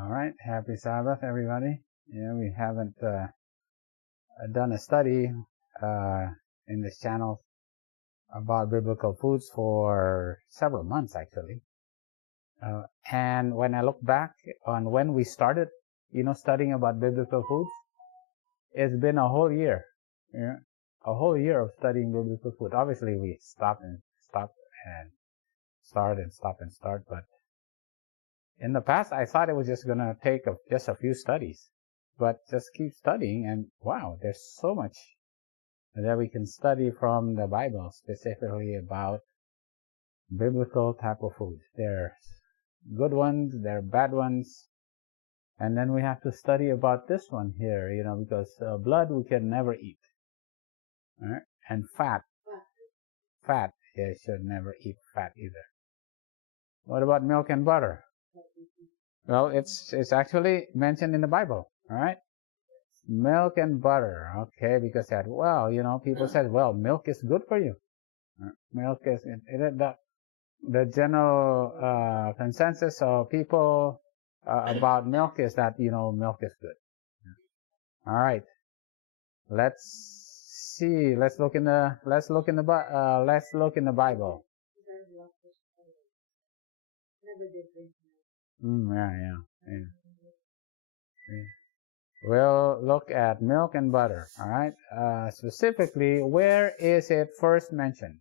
All right, happy Sabbath, everybody. Yeah, we haven't done a study in this channel about biblical foods for several months, actually. And when I look back on when we started, studying about biblical foods, it's been a whole year. Yeah, a whole year of studying biblical food. Obviously, we stop and start and start, but in the past, I thought it was just going to take just a few studies, but just keep studying, and wow, there's so much that we can study from the Bible, specifically about biblical type of food. There's good ones, there are bad ones, and then we have to study about this one here, because blood we can never eat, right? And fat, you should never eat fat either. What about milk and butter? Well, it's actually mentioned in the Bible, all right? Milk and butter, okay, because that, people said, well, milk is good for you. Milk is, the general consensus of people about milk is that, milk is good. All right. Let's see. Let's look in the Bible. Yeah. We'll look at milk and butter, all right? Specifically, where is it first mentioned?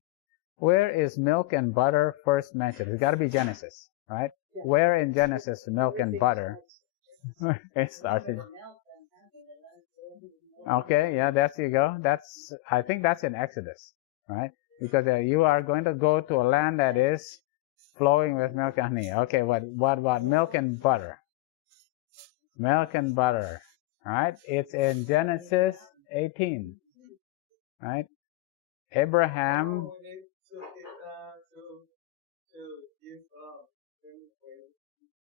Where is milk and butter first mentioned? It's got to be Genesis, right? Yeah. Where in Genesis milk and butter? It started. Okay, yeah, there you go. I think that's in Exodus, right? Because you are going to go to a land that is flowing with milk and honey. Okay, what about milk and butter? Milk and butter. All right, it's in Genesis 18, right? Abraham.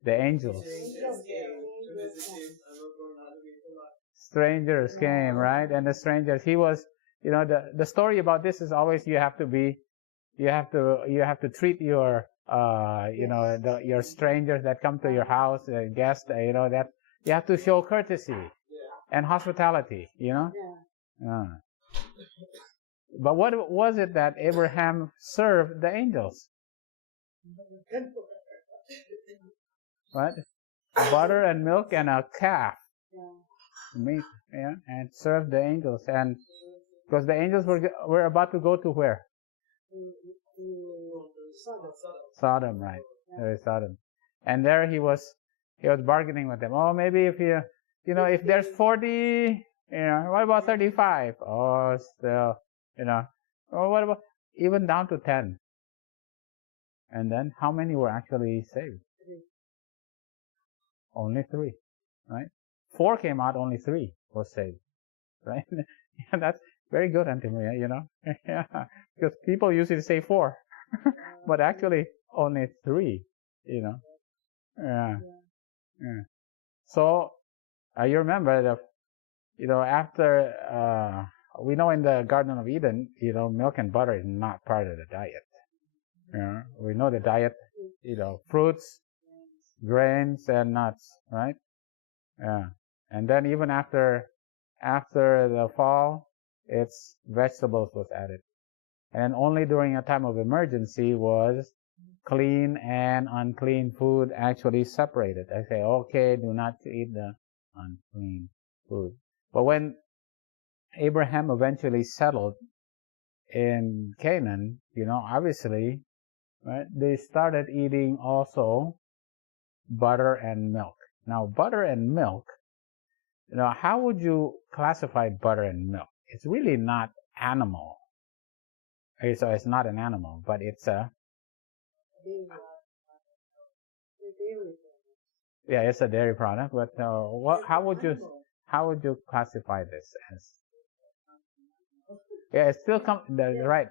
The angels. Strangers came, right? And the strangers. He was, the story about this is always you have to treat your, your strangers that come to your house, guests, that you have to show courtesy and hospitality, But what was it that Abraham served the angels? What? Butter and milk and a calf. Meat, and served the angels. And because the angels were about to go to where? Sodom, right? Sodom. And there he was bargaining with them. Oh, maybe if if there's 40, what about 35? Oh, still, oh, what about even down to 10? And then how many were actually saved? Only 3, right? 4 came out, only 3 was saved, right? Yeah, that's very good, Auntie Maria, yeah, because people usually say 4, but actually only 3, yeah. So you remember that, after we know in the Garden of Eden, milk and butter is not part of the diet. We know the diet, fruits, grains, and nuts, right? Yeah. And then even after the fall, it's vegetables was added. And only during a time of emergency was clean and unclean food actually separated. I say, okay, do not eat the unclean food. But when Abraham eventually settled in Canaan, obviously, right, they started eating also butter and milk. Now, butter and milk, how would you classify butter and milk? It's really not animal. So it's not an animal, but it's a... Yeah, it's a dairy product, but how would you classify this as? Yeah, it still comes, right.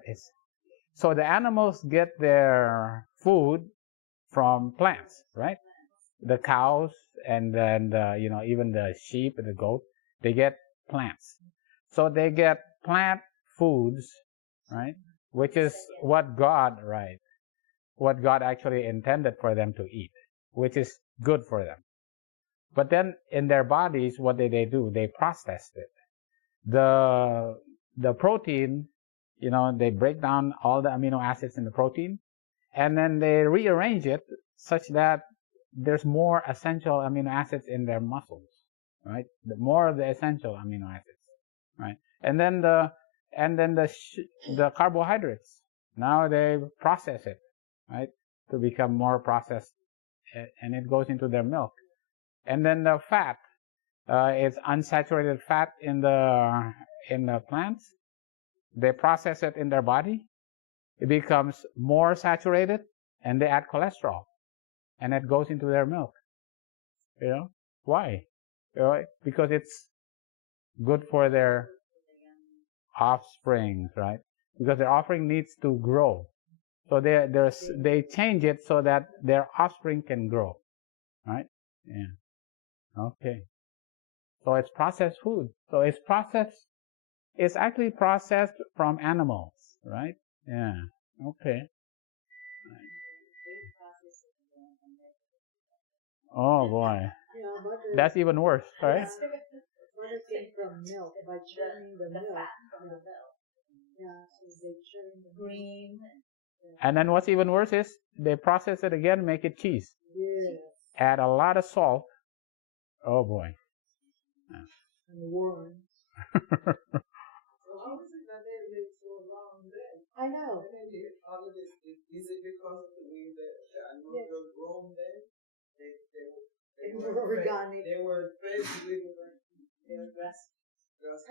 So the animals get their food from plants, right? The cows and then even the sheep and the goat, they get plants. So they get plant foods, right? Which is what God actually intended for them to eat, which is good for them. But then in their bodies, what did they do? They processed it. The protein, they break down all the amino acids in the protein, and then they rearrange it such that there's more essential amino acids in their muscles, right? More of the essential amino acids, right? And then the carbohydrates, now they process it, right, to become more processed, and it goes into their milk. And then the fat, it's unsaturated fat in the plants. They process it in their body. It becomes more saturated, and they add cholesterol, and it goes into their milk. Why? Because it's good for their offspring, right? Because their offspring needs to grow. So they change it so that their offspring can grow, right? Yeah. Okay. So it's processed food. So it's actually processed from animals, right? Yeah. Okay. Oh boy. That's even worse, right? But it came from milk, by churning the milk. Yeah, so they churn the green. And then what's even worse is they process it again, make it cheese. Yes. Add a lot of salt. Oh boy. And worms. So how is it that they live so long then? I know. And then all of this, is it because of the way the animals were grown then? They were organic. They were fed with grass.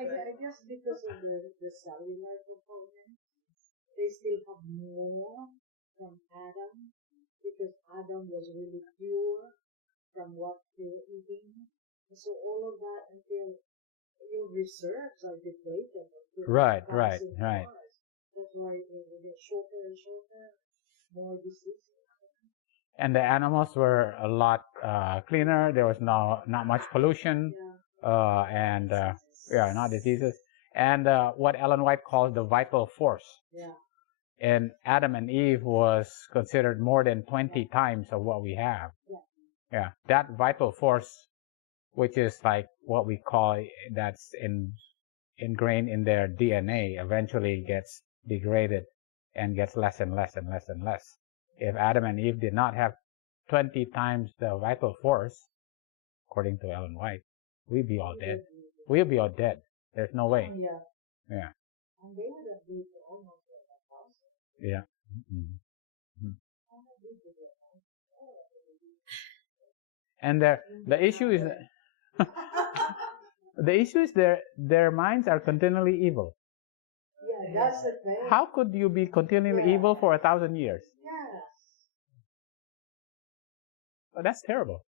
I guess because of the cellular component, they still have more from Adam, because Adam was really pure from what they were eating. And so all of that until your reserves are depleted. Right. That's why they get shorter and shorter, more diseases. And the animals were a lot cleaner. There was not much pollution, and not diseases. And what Ellen White calls the vital force. Yeah. And Adam and Eve was considered more than 20 times of what we have. Yeah. That vital force, which is like what we call, that's ingrained in their DNA, eventually gets degraded and gets less and less and less and less. If Adam and Eve did not have 20 times the vital force, according to Ellen White, we'd be all dead. We'll be all dead. There's no way. Yeah. Yeah. And they would have lived almost like 1,000. Yeah. Mm-hmm. And the issue is the issue is their minds are continually evil. Yeah, that's the thing. How could you be continually evil for 1,000 years? Yes. Oh, that's terrible.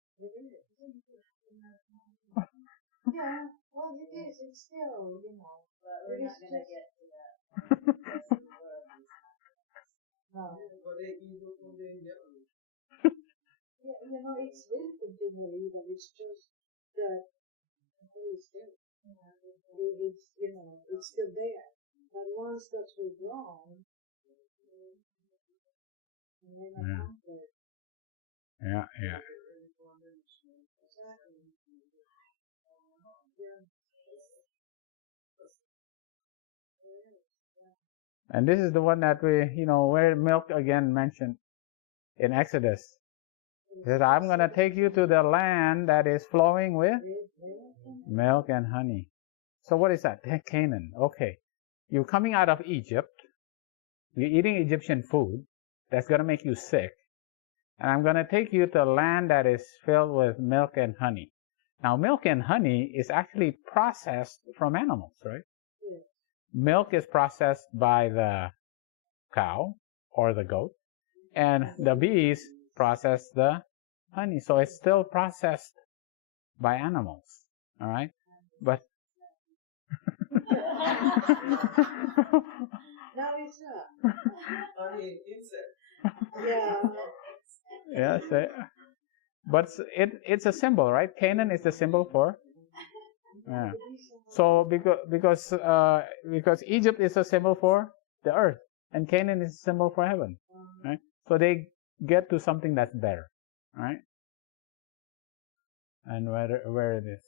Yeah, well, it is. It's still, But we're not going to get to that. No. But they evil for being devil. Yeah, it's really continually evil. It's just that the Holy Spirit. It's still there. But once that's withdrawn, and then conflict. Yeah. And this is the one that where milk again mentioned in Exodus. It says, I'm going to take you to the land that is flowing with milk and honey. So what is that? Canaan. Okay. You're coming out of Egypt. You're eating Egyptian food. That's going to make you sick. And I'm going to take you to a land that is filled with milk and honey. Now, milk and honey is actually processed from animals, right? Yeah. Milk is processed by the cow or the goat, and the bees process the honey. So it's still processed by animals, all right? But no, it's not. Honey insect. Yeah. Yes, but it's a symbol, right? Canaan is the symbol for. Yeah. So because Egypt is a symbol for the earth, and Canaan is a symbol for heaven, right? So they get to something that's better, right? and where it is.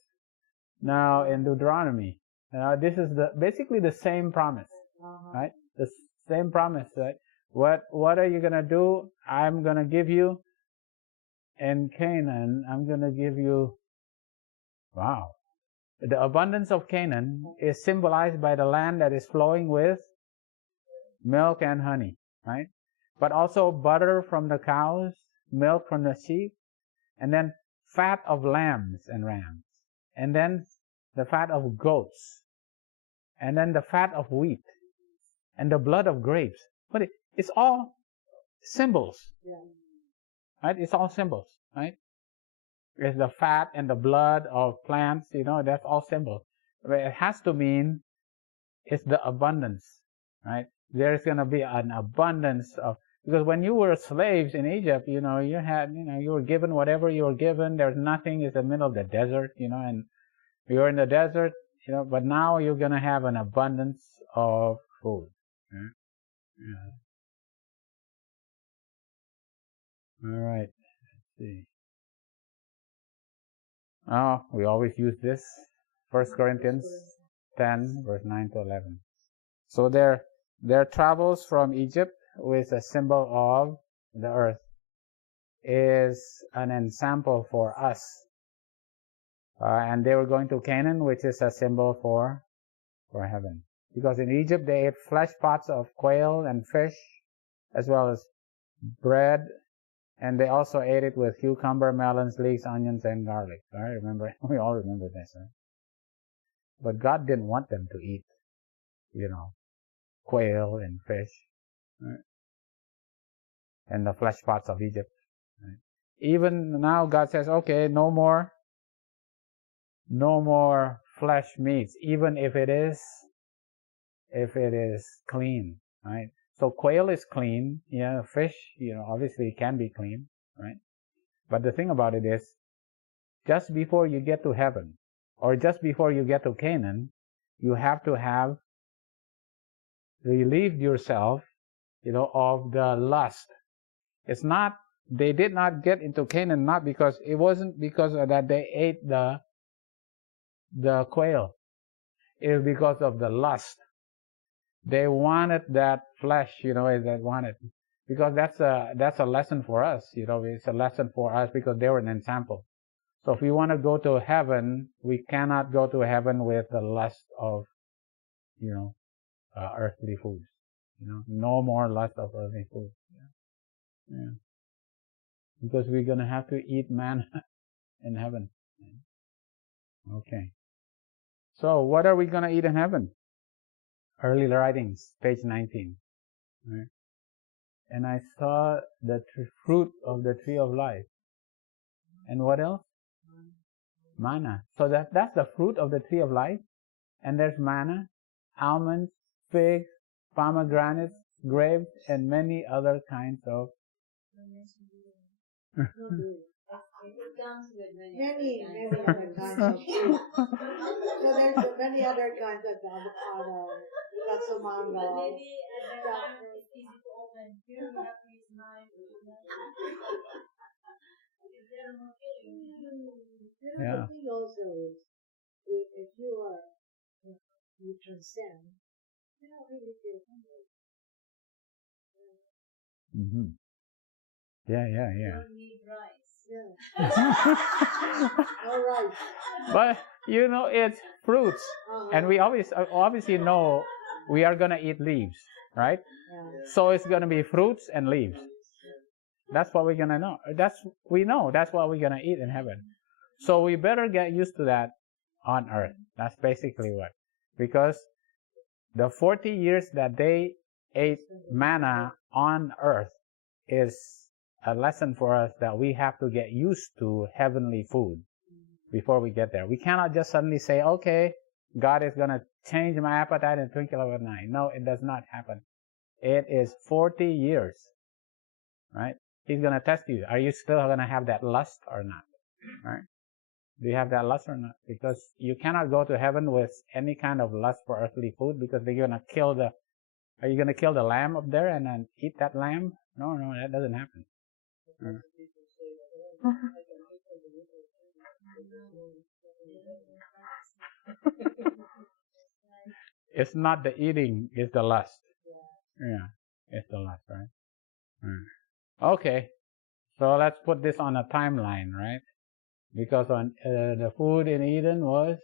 Now in Deuteronomy, this is basically the same promise, right? The same promise, right? What are you gonna do? I'm gonna give you in Canaan. I'm gonna give you. Wow. The abundance of Canaan is symbolized by the land that is flowing with milk and honey, right? But also butter from the cows, milk from the sheep, and then fat of lambs and rams, and then the fat of goats, and then the fat of wheat, and the blood of grapes. But it's all symbols, right? It's all symbols, right? It's the fat and the blood of plants, that's all symbols. But it has to mean it's the abundance, right? There's going to be an abundance of, because when you were slaves in Egypt, you had, you were given whatever you were given. There's nothing. It's the middle of the desert, and you're in the desert, but now you're going to have an abundance of food. Yeah. All right. Let's see. Oh, we always use this. 1 Corinthians 10, verse 9 to 11. So their travels from Egypt with a symbol of the earth is an ensample for us. And they were going to Canaan, which is a symbol for heaven. Because in Egypt they ate flesh pots of quail and fish, as well as bread, and they also ate it with cucumber, melons, leeks, onions, and garlic. Right? Remember, we all remember this, right? But God didn't want them to eat, quail and fish, right? And the flesh pots of Egypt. Right? Even now, God says, okay, no more flesh meats, even if it is clean, right? So quail is clean, fish, obviously can be clean, right? But the thing about it is, just before you get to heaven, or just before you get to Canaan, you have to have relieved yourself, of the lust. It's not, they did not get into Canaan, not because, it wasn't because of that they ate the quail. It was because of the lust. They wanted that flesh, they wanted, because that's a lesson for us, it's a lesson for us because they were an example. So if we want to go to heaven, we cannot go to heaven with the lust of, earthly foods. No more lust of earthly foods. Yeah. Because we're going to have to eat manna in heaven. Okay. So what are we going to eat in heaven? Early writings, page 19. Right? And I saw the fruit of the tree of life. And what else? Manna. So that's the fruit of the tree of life. And there's manna, almonds, figs, pomegranates, grapes, and many other kinds of. It comes with many other kinds of fruit. So there's many other kinds of avocado. We got some mango. But maybe at that time it's easy to open. Here we have to use knife. Yeah. The thing also is, if you transcend, you don't really feel hungry. Mm-hmm. Yeah. You don't need rice. All right. But it's fruits, and we obviously know we are gonna eat leaves, right? Yeah. So it's gonna be fruits and leaves. That's what we're gonna know. That's what we're gonna eat in heaven. So we better get used to that on earth. That's basically what, because the 40 years that they ate manna on earth is a lesson for us that we have to get used to heavenly food before we get there. We cannot just suddenly say, okay, God is going to change my appetite in a twinkle of an eye. No, it does not happen. It is 40 years, right? He's going to test you. Are you still going to have that lust or not, right? Do you have that lust or not? Because you cannot go to heaven with any kind of lust for earthly food, because they're going to kill are you going to kill the lamb up there and then eat that lamb? No, that doesn't happen. It's not the eating, it's the lust. Yeah, it's the lust, right? Okay, so let's put this on a timeline, right? Because on the food in Eden was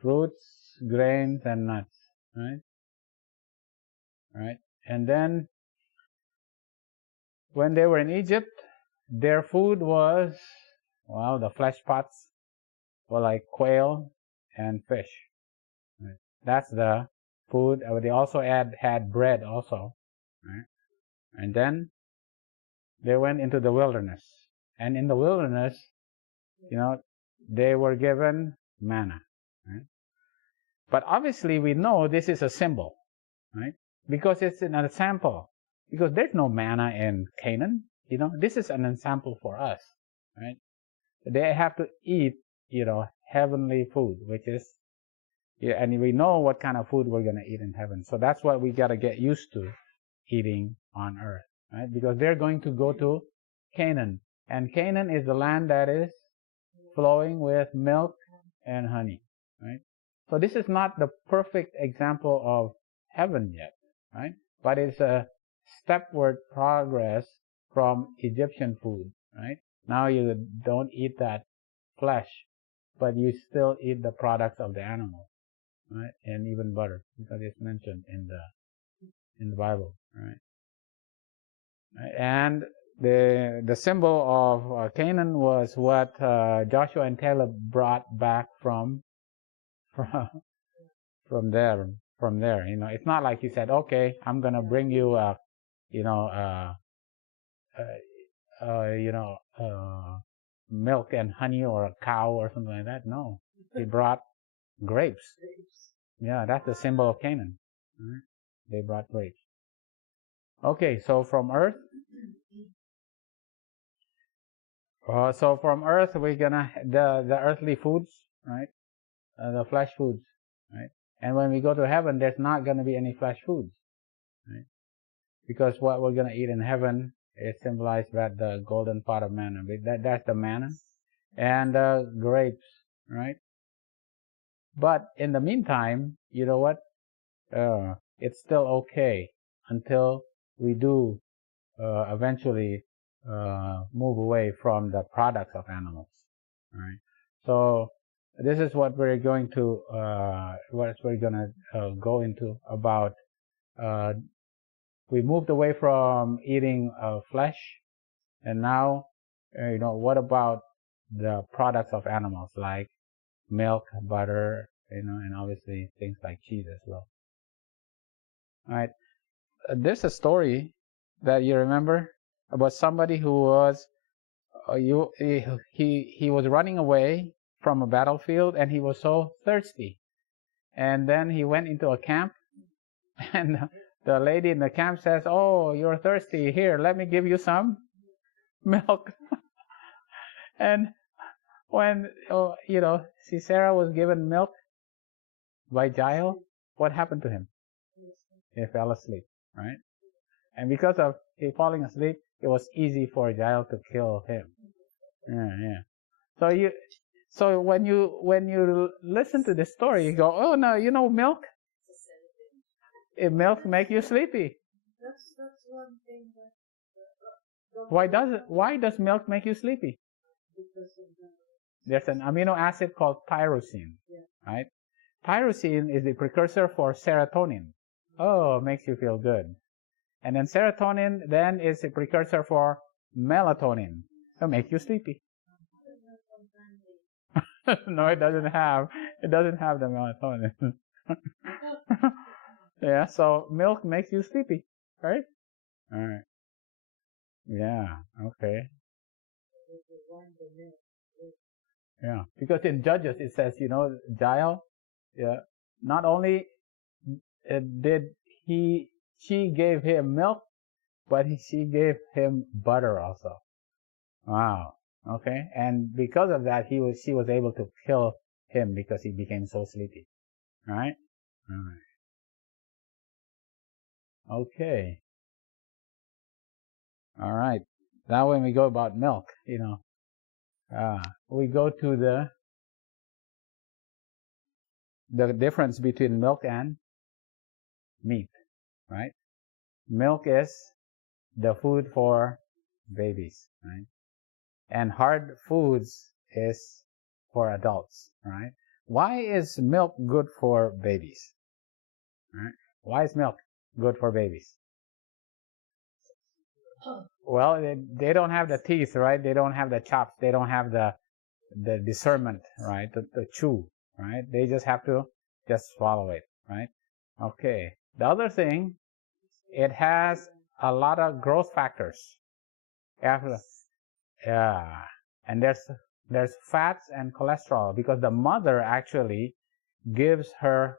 fruits, grains, and nuts, right? Right? And then when they were in Egypt, their food was, well, the flesh pots were like quail and fish. Right? That's the food. They also had bread also, right? And then they went into the wilderness. And in the wilderness, they were given manna, right? But obviously we know this is a symbol, right? Because it's an example. Because there's no manna in Canaan, This is an example for us, right? They have to eat, heavenly food, which is, and we know what kind of food we're going to eat in heaven. So that's what we got to get used to eating on earth, right? Because they're going to go to Canaan. And Canaan is the land that is flowing with milk and honey, right? So this is not the perfect example of heaven yet, right? But it's a stepward progress from Egyptian food, right? Now you don't eat that flesh, but you still eat the products of the animal, right? And even butter, because it's mentioned in the Bible, right? And the symbol of Canaan was what Joshua and Caleb brought back from from there. It's not like he said, "Okay, I'm gonna bring you milk and honey or a cow or something like that." No, he brought grapes. Yeah, that's the symbol of Canaan. Right? They brought grapes. Okay, so from earth. We're gonna the earthly foods, right? The flesh foods, right? And when we go to heaven, there's not gonna be any flesh foods, right? Because what we're gonna eat in heaven is symbolized by the golden pot of manna. That's the manna, and grapes, right? But in the meantime, you know what? It's still okay until we do eventually move away from the products of animals, right? So this is what we're going to go into about. We moved away from eating flesh, and now what about the products of animals like milk, butter, and obviously things like cheese as well. All right. There's a story that you remember about somebody who was he was running away from a battlefield, and he was so thirsty, and then he went into a camp, and the lady in the camp says, "Oh, you're thirsty, here, let me give you some milk." And when Sisera was given milk by Jael, what happened to him? He fell asleep, right? And because of he falling asleep, it was easy for Jael to kill him. Yeah. So when you listen to this story, you go, "Oh no, milk. Milk make you sleepy." That's one thing that. Why does milk make you sleepy? Because of There's an amino acid called tyrosine, right? Tyrosine is the precursor for serotonin. Oh, it makes you feel good. And then serotonin then is a precursor for melatonin. It'll make you sleepy. No, it doesn't have the melatonin. Yeah, so milk makes you sleepy, right? All right. Yeah, okay. Yeah, because in Judges it says, Jael, not only did she gave him milk, but she gave him butter also. Wow. Okay. And because of that, she was able to kill him because he became so sleepy. All right. All right. Okay. All right. Now when we go about milk, we go to the difference between milk and meat, right? Milk is the food for babies, right? And hard foods is for adults, right? Why is milk good for babies? Right? Why is milk good for babies? Well, they don't have the teeth, right? They don't have the chops. They don't have the discernment, right? The chew, right? They just have to just swallow it, right? Okay. The other thing, it has a lot of growth factors. Yeah. And there's fats and cholesterol because the mother actually gives her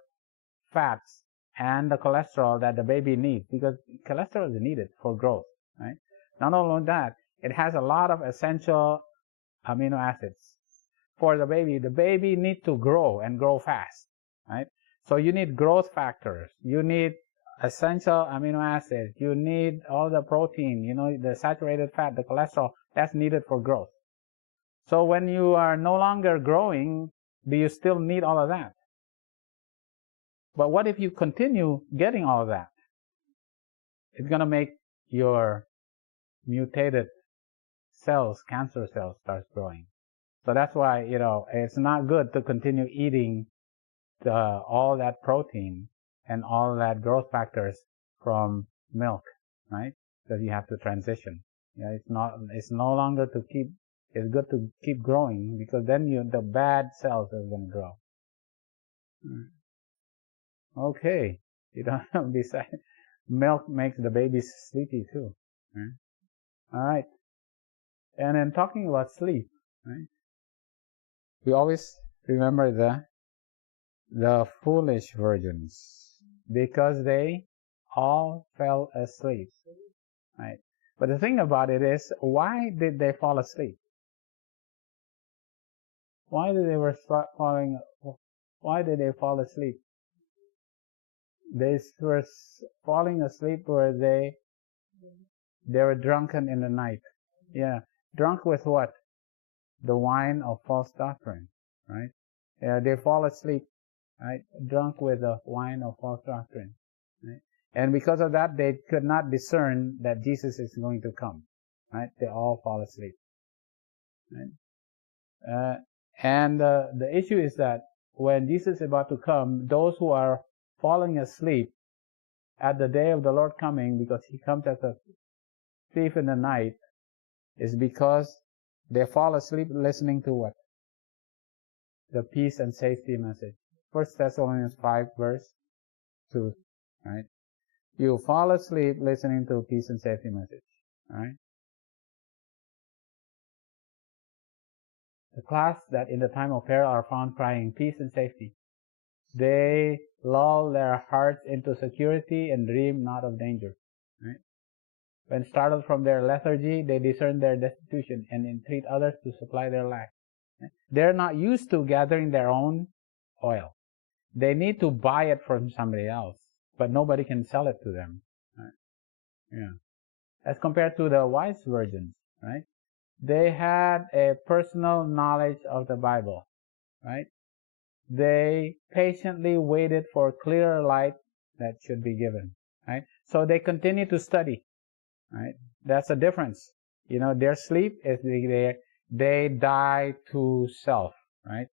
fats and the cholesterol that the baby needs because cholesterol is needed for growth, right? Not only that, it has a lot of essential amino acids for the baby. The baby needs to grow and grow fast, right? So you need growth factors. You need essential amino acids. You need all the protein, the saturated fat, the cholesterol that's needed for growth. So when you are no longer growing, do you still need all of that? But what if you continue getting all of that? It's going to make your mutated cells, cancer cells, start growing. So that's why, it's not good to continue eating all that protein and all that growth factors from milk, right? Because you have to transition. Yeah, it's no longer it's good to keep growing because then the bad cells are going to grow. Okay. Besides, milk makes the babies sleepy too. Right? All right. And then talking about sleep, right? We always remember the foolish virgins because they all fell asleep, right? But the thing about it is, why did they fall asleep? Why did they fall asleep? They were falling asleep where they were drunken in the night. Yeah. Drunk with what? The wine of false doctrine, right? Yeah, they fall asleep, right? Drunk with the wine of false doctrine, right? And because of that, they could not discern that Jesus is going to come, right? They all fall asleep, right? And the issue is that when Jesus is about to come, those who are falling asleep at the day of the Lord coming, because he comes as a thief in the night, is because they fall asleep listening to what? The peace and safety message. 1 Thessalonians 5 verse 2, right? You fall asleep listening to peace and safety message, right? The class that in the time of peril are found crying peace and safety. They lull their hearts into security and dream not of danger, right? When startled from their lethargy, they discern their destitution and entreat others to supply their lack. They're not used to gathering their own oil. They need to buy it from somebody else, but nobody can sell it to them. Right? Yeah. As compared to the wise virgins, right? They had a personal knowledge of the Bible, right? They patiently waited for clearer light that should be given, right? So they continue to study, right? That's a difference. Their sleep is they die to self, right?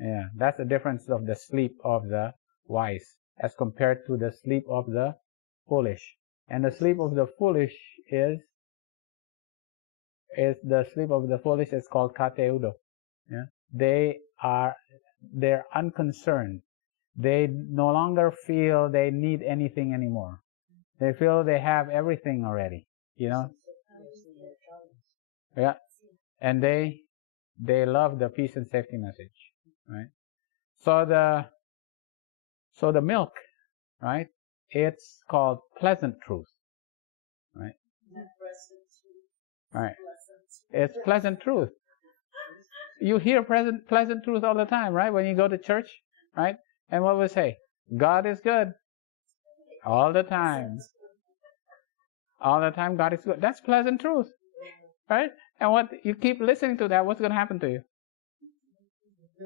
Yeah, that's the difference of the sleep of the wise as compared to the sleep of the foolish. And the sleep of the foolish is the sleep of the foolish is called kateudo. Yeah, they're unconcerned. They no longer feel they need anything anymore. They feel they have everything already. Yeah, and they love the peace and safety message, right? So the milk, right? It's called pleasant truth, right? Right. It's pleasant truth. You hear pleasant truth all the time, right? When you go to church, right? And what we say? God is good. All the time. All the time God is good. That's pleasant truth, right? And what you keep listening to that, what's going to happen to you?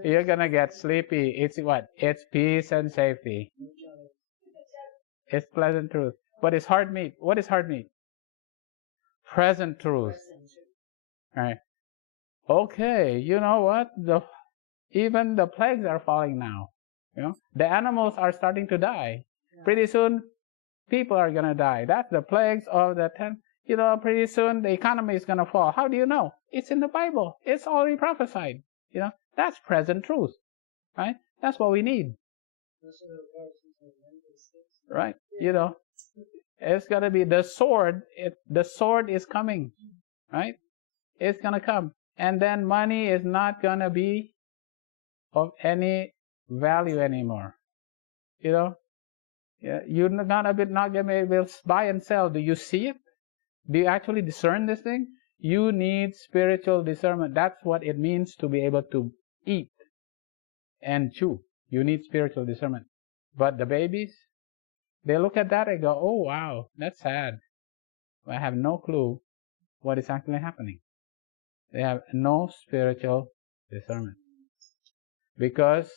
You're going to get sleepy. It's what? It's peace and safety. It's pleasant truth. But it's hard meat. What is hard meat? Present truth. Right. Okay, you know what? Even the plagues are falling now. You know, the animals are starting to die. Pretty soon, people are gonna die. That's the plagues of the 10. You know, pretty soon the economy is gonna fall. How do you know? It's in the Bible. It's already prophesied. You know, that's present truth, right? That's what we need, right? You know, it's gonna be the sword. The sword is coming, right? It's gonna come, and then money is not gonna be of any value anymore. You know, you're not gonna be able to buy and sell. Do you see it? Do you actually discern this thing? You need spiritual discernment. That's what it means to be able to eat and chew. You need spiritual discernment. But the babies, they look at that and go, "Oh wow, that's sad." I have no clue what is actually happening. They have no spiritual discernment because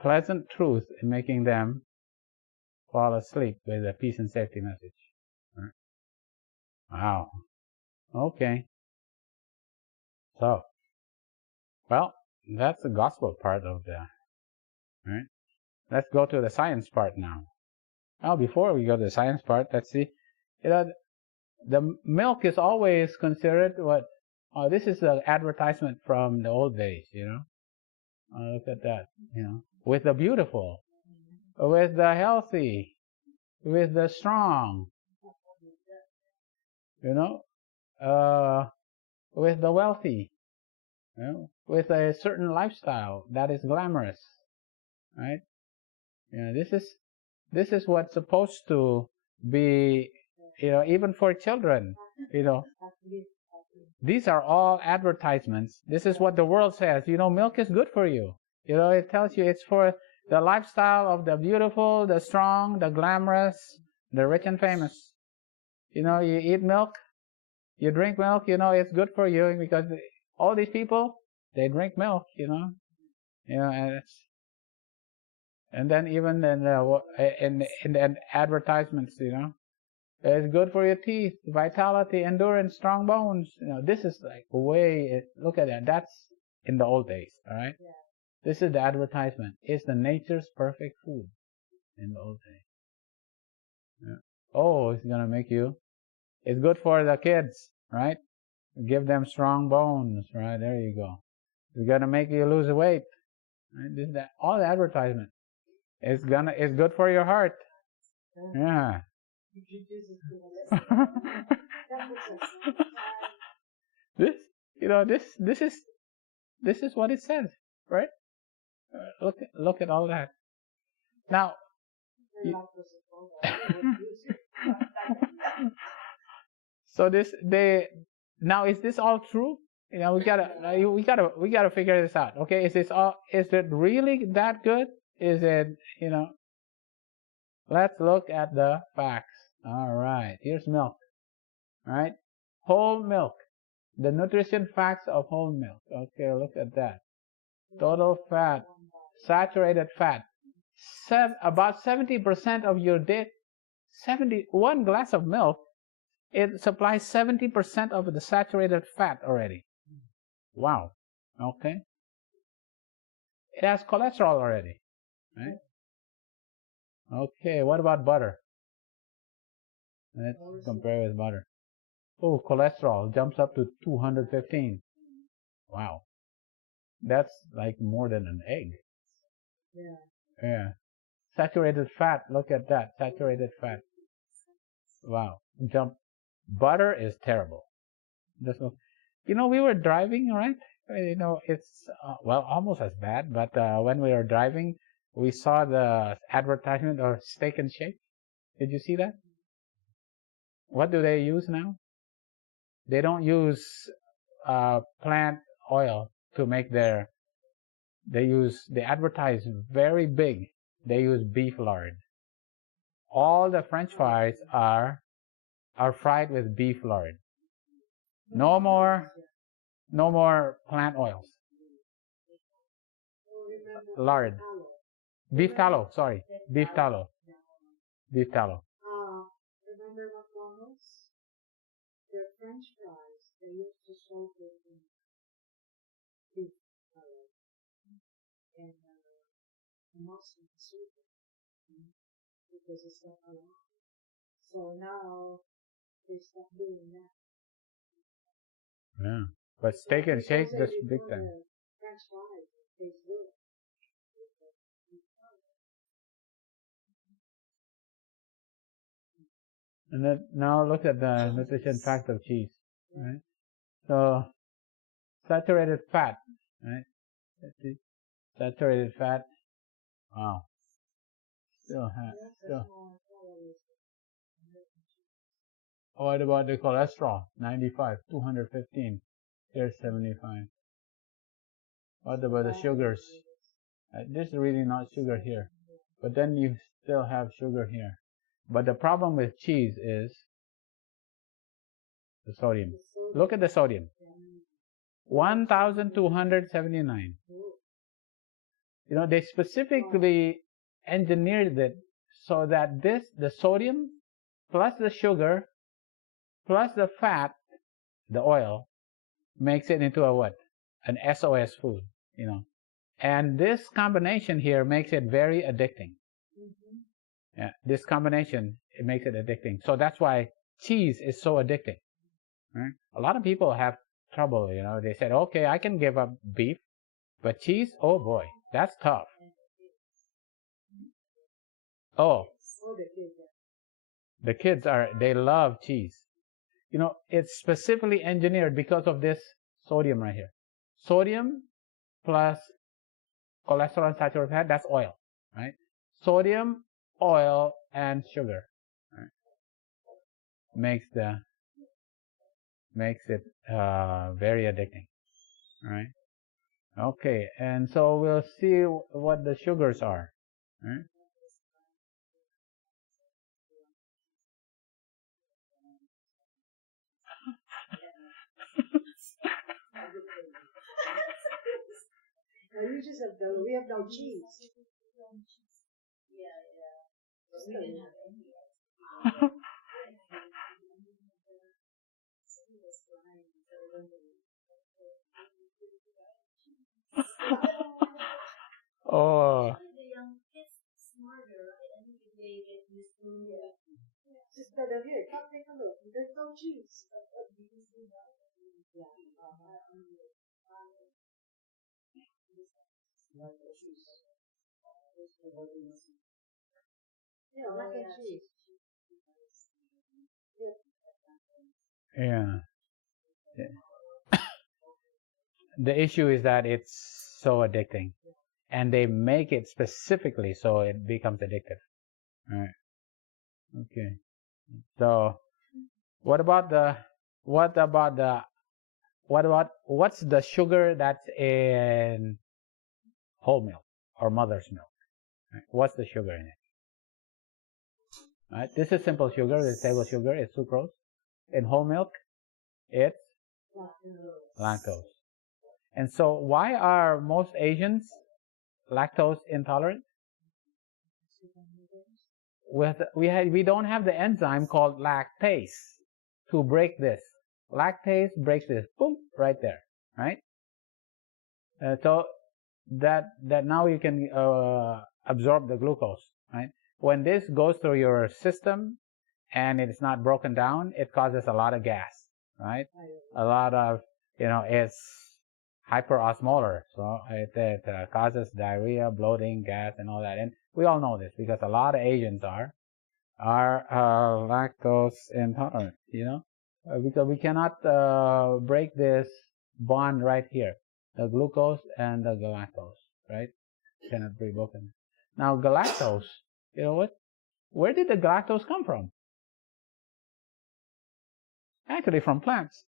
pleasant truth is making them fall asleep with a peace and safety message. Wow. Okay. So, well, that's the gospel part of the, right? Let's go to the science part now. Well, before we go to the science part, let's see. You know, the milk is always considered what? Oh, this is an advertisement from the old days, you know. Oh, look at that, you know, with the beautiful, with the healthy, with the strong, you know, with the wealthy, you know, with a certain lifestyle that is glamorous, right? You know, this is what's supposed to be, you know, even for children, you know. These are all advertisements. This is what the world says. You know, milk is good for you. You know, it tells you it's for the lifestyle of the beautiful, the strong, the glamorous, the rich and famous. You know, you eat milk, you drink milk, you know, it's good for you because all these people, they drink milk, you know. You know, and then even in advertisements, you know, it's good for your teeth, vitality, endurance, strong bones. You know, this is like look at that. That's in the old days, all right? Yeah. This is the advertisement. It's the nature's perfect food in the old days. Yeah. Oh, it's going to make you, it's good for the kids, right? Give them strong bones, right? There you go. It's going to make you lose weight. Right? This is all the advertisement. It's good for your heart. Yeah. This, you know, this is what it says, right? Look at all that. Now, so now is this all true? You know, we gotta figure this out. Okay, is it really that good? Is it, you know? Let's look at the facts. All right, here's milk. All right, whole milk. The nutrition facts of whole milk. Okay, look at that. Total fat, saturated fat. About 70% of your day. 1 glass of milk, it supplies 70% of the saturated fat already. Wow. Okay. It has cholesterol already, right? Okay, what about butter? Let's compare with butter. Oh, cholesterol jumps up to 215. Wow. That's like more than an egg. Yeah. Yeah. Saturated fat, look at that. Saturated fat. Wow. Butter is terrible. You know, we were driving, right? You know, it's, well, almost as bad, but when we were driving, we saw the advertisement of Steak and Shake. Did you see that? What do they use now? They don't use plant oil to make they advertise very big. They use beef lard. All the French fries are fried with beef lard. No more plant oils. Lard. Beef tallow, sorry. Beef tallow. Beef tallow. Remember McDonald's? Their French fries, they used to soak it in beef tallow. And most of the soup because it's not allowed. So now they stopped doing that. Yeah. But steak and shake, that's big time. French fries taste good. And then now look at the nutrition facts of cheese. Right? So saturated fat, right? Let's see. Saturated fat. Wow. Still. What about the cholesterol? 95, 215. Here's 75. What about the sugars? This is really not sugar here. But then you still have sugar here. But the problem with cheese is the sodium. Look at the sodium. 1,279. You know, they specifically engineered it so that the sodium plus the sugar plus the fat, the oil, makes it into a what? An SOS food, you know. And this combination here makes it very addicting. Yeah, this combination, it makes it addicting. So that's why cheese is so addicting. Right? A lot of people have trouble, you know. They said, okay, I can give up beef, but cheese, oh boy, that's tough. Oh, the kids they love cheese. You know, it's specifically engineered because of this sodium right here. Sodium plus cholesterol and saturated fat, that's oil, right? Sodium, oil, and sugar, right? Makes it very addicting, right? Okay, and so we'll see what the sugars are, right? We have no cheese. Oh. Just better here. Come take a look. There's no cheese. Yeah, mac and cheese. Yeah. The issue is that it's so addicting, and they make it specifically so it becomes addictive. All right. Okay. So, what's the sugar that's in whole milk or mother's milk? Right? What's the sugar in it? Right? This is simple sugar. This table sugar is sucrose. In whole milk, it's lactose. And so, why are most Asians lactose intolerant? We don't have the enzyme called lactase to break this. Lactase breaks this, boom, right there, right? So that now you can absorb the glucose, right? When this goes through your system and it's not broken down, it causes a lot of gas, right? A lot of, it's hyperosmolar, so it causes diarrhea, bloating, gas, and all that. And we all know this because a lot of Asians are lactose intolerant, because we cannot break this bond right here, the glucose and the galactose, right? Cannot be broken. Now galactose, you know what? Where did the galactose come from? Actually, from plants.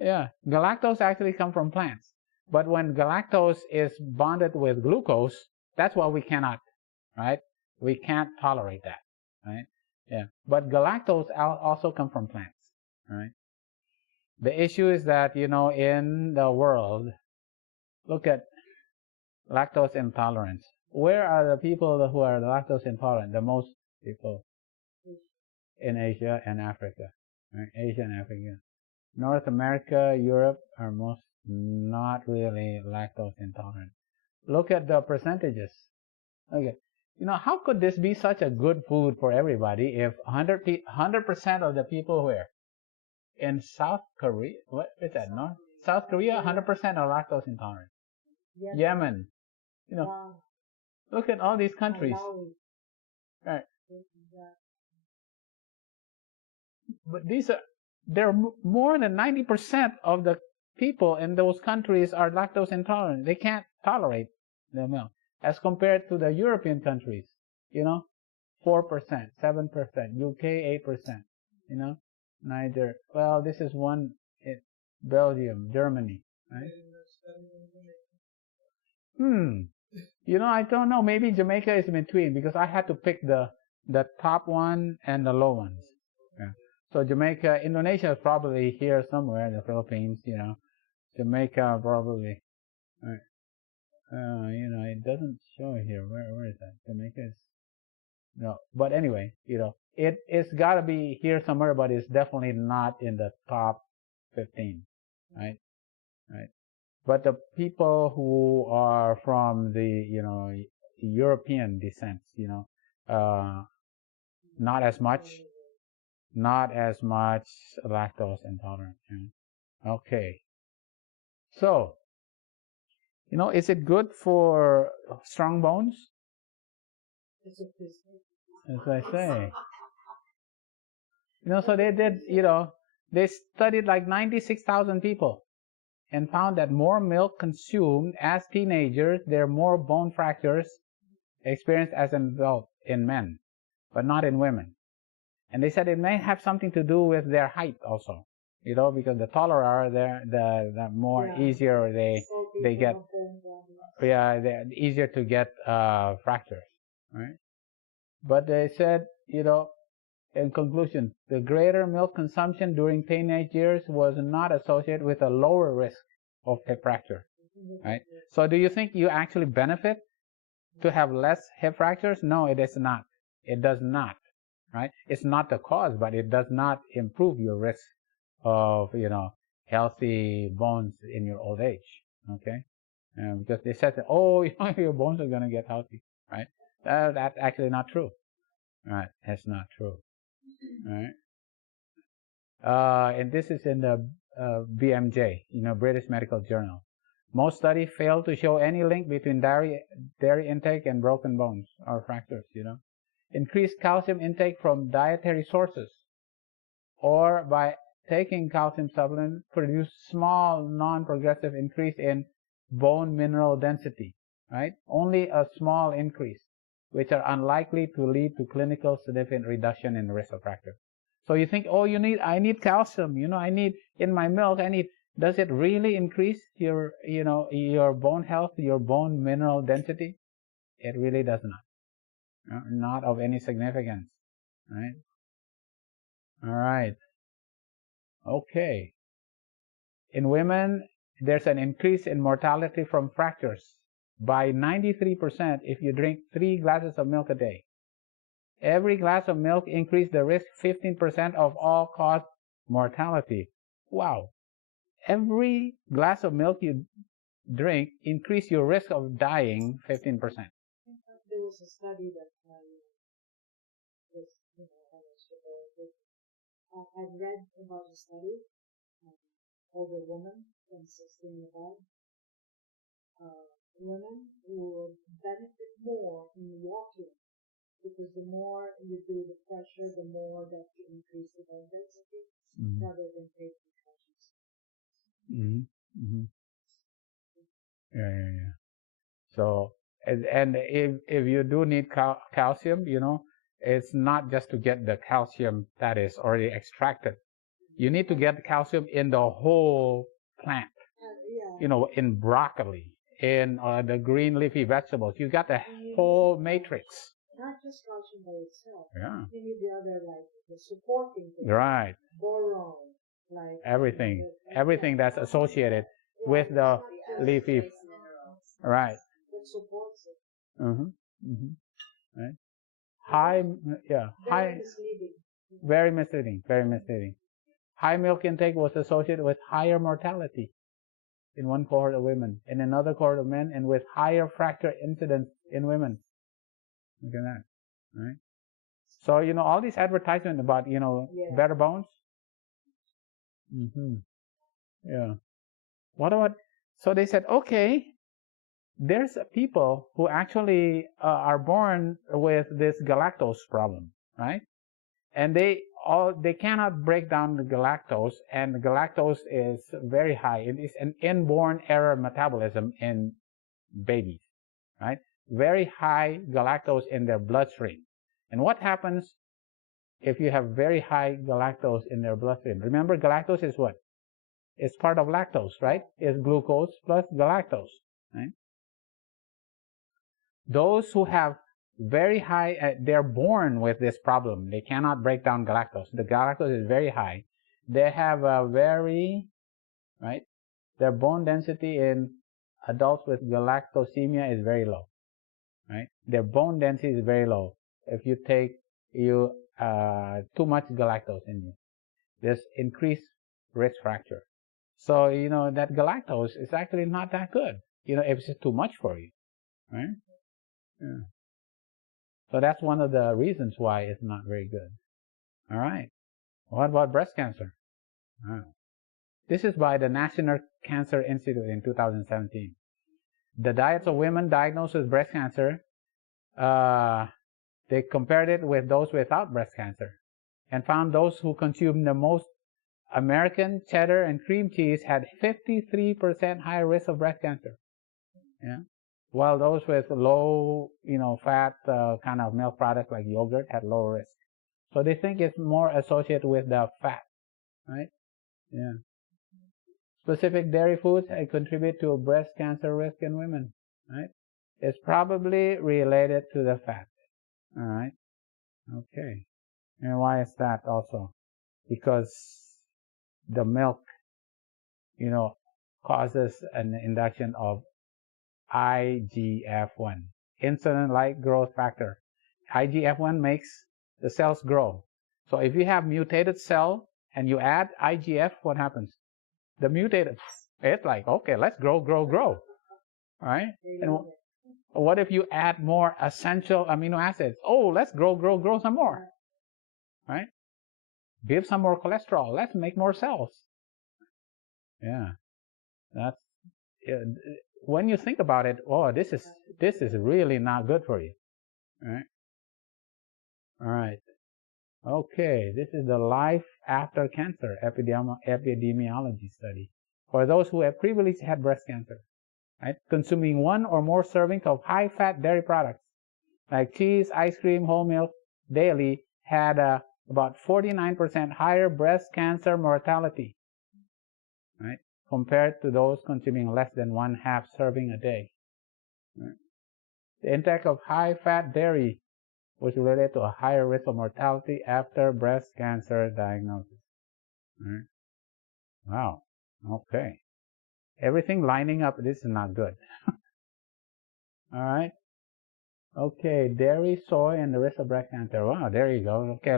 Yeah, galactose actually comes from plants. But when galactose is bonded with glucose, that's what we cannot, right? We can't tolerate that, right? Yeah. But galactose also comes from plants, right? The issue is that, in the world, look at lactose intolerance. Where are the people who are lactose intolerant? The most people in Asia and Africa. Right? Asia and Africa. North America, Europe are most not really lactose intolerant. Look at the percentages. Okay. How could this be such a good food for everybody if 100% of the people where? In South Korea, what is that, North? South Korea, 100% are lactose intolerant. Yemen, wow. Look at all these countries. Right. But there are more than 90% of the people in those countries are lactose intolerant. They can't tolerate the milk. As compared to the European countries, 4%, 7%, UK 8%, neither. Well, this is one, Belgium, Germany, right? I don't know. Maybe Jamaica is in between because I had to pick the top one and the low ones. Yeah. So Jamaica, Indonesia is probably here somewhere, the Philippines, Jamaica probably. Right. It doesn't show here. Where is that? Jamaica is, no. But anyway, it's gotta be here somewhere, but it's definitely not in the top 15, right? Right. But the people who are from the, European descent, not as much lactose intolerant. Okay. So, is it good for strong bones? As I say. So they did, they studied like 96,000 people and found that more milk consumed as teenagers, there are more bone fractures experienced as an adult in men, but not in women. And they said it may have something to do with their height also, because the taller are, the more easier they get. Yeah, they're easier to get fractures, right? But they said, in conclusion, the greater milk consumption during teenage years was not associated with a lower risk of hip fracture, right? So do you think you actually benefit to have less hip fractures? No, it is not. It does not, right? It's not the cause, but it does not improve your risk of, healthy bones in your old age, okay? Because they said, oh, your bones are going to get healthy, right? That's actually not true, right? That's not true, right? And this is in the BMJ, British Medical Journal. Most studies fail to show any link between dairy intake and broken bones or fractures, Increased calcium intake from dietary sources or by taking calcium supplements produce small non-progressive increase in bone mineral density, right? Only a small increase, which are unlikely to lead to clinical significant reduction in the risk of fracture. So you think, oh, I need calcium, I need in my milk, does it really increase your bone health, your bone mineral density? It really does not. Not of any significance, right? All right. Okay. In women, there's an increase in mortality from fractures by 93% if you drink 3 glasses of milk a day. Every glass of milk increased the risk 15% of all-cause mortality. Wow. Every glass of milk you drink increase your risk of dying 15%. There was a study that I read about a study older women from 16 and above, women will benefit more in walking because the more you do the pressure, the more that you increase the bone density rather than taking crutches. Yeah. So, and if you do need calcium, it's not just to get the calcium that is already extracted. You need to get the calcium in the whole plant. In broccoli, in the green leafy vegetables. You got the whole matrix. Not just calcium by itself. Yeah. You need the other, like the supporting things. Right. Boron, Like everything that's associated with the leafy, right? That supports it. Right. High, yeah, Very misleading. very misleading, very misleading. High milk intake was associated with higher mortality in one cohort of women, in another cohort of men, and with higher fracture incidence in women. Look at that, right? So, all these advertisements about, better bones. Yeah. What about, so they said, okay, there's people who actually are born with this galactose problem, right? And they cannot break down the galactose, and the galactose is very high. It is an inborn error metabolism in babies, right? Very high galactose in their bloodstream. And what happens if you have very high galactose in their bloodstream? Remember, galactose is what? It's part of lactose, right? It's glucose plus galactose, right? Those who have very high, they're born with this problem. They cannot break down galactose. The galactose is very high. They have a right? Their bone density in adults with galactosemia is very low, right? Their bone density is very low. If you take too much galactose in you, there's increased risk fracture. So, that galactose is actually not that good, if it's too much for you, right? Yeah. So that's one of the reasons why it's not very good. All right. What about breast cancer? This is by the National Cancer Institute in 2017. The diets of women diagnosed with breast cancer, they compared it with those without breast cancer and found those who consumed the most American cheddar and cream cheese had 53% higher risk of breast cancer. Yeah. While those with low, fat kind of milk products like yogurt had low risk. So they think it's more associated with the fat, right? Yeah. Specific dairy foods contribute to breast cancer risk in women, right? It's probably related to the fat, all right? Okay. And why is that also? Because the milk, causes an induction of IGF-1, insulin-like growth factor. IGF-1 makes the cells grow. So if you have mutated cell and you add IGF, what happens? The mutated, it's like, okay, let's grow, all right? And what if you add more essential amino acids? Oh, let's grow some more, right? Give some more cholesterol. Let's make more cells. Yeah, that's, when you think about it, oh, this is really not good for you, right? All right. Okay, this is the life after cancer epidemiology study for those who have previously had breast cancer, right? Consuming one or more servings of high-fat dairy products like cheese, ice cream, whole milk daily had about 49% higher breast cancer mortality, right? Compared to those consuming less than 1/2 serving a day. Right? The intake of high-fat dairy was related to a higher risk of mortality after breast cancer diagnosis. Right? Wow. Okay. Everything lining up. This is not good. All right. Okay. Dairy, soy, and the risk of breast cancer. Wow. There you go. Okay.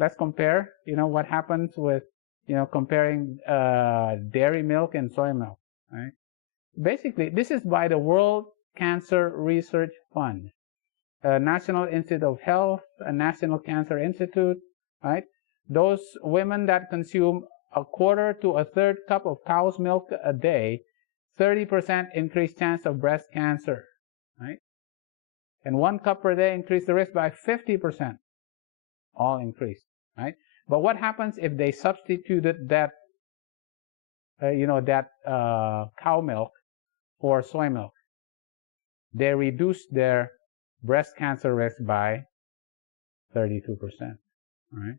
Let's compare. What happens with comparing dairy milk and soy milk. Right. Basically, this is by the World Cancer Research Fund. National Institute of Health, National Cancer Institute, right? Those women that consume a quarter to a third cup of cow's milk a day, 30% increased chance of breast cancer, right? And 1 cup per day increased the risk by 50%, all increased, right? But what happens if they substituted that, cow milk for soy milk? They reduced their breast cancer risk by 32%, right?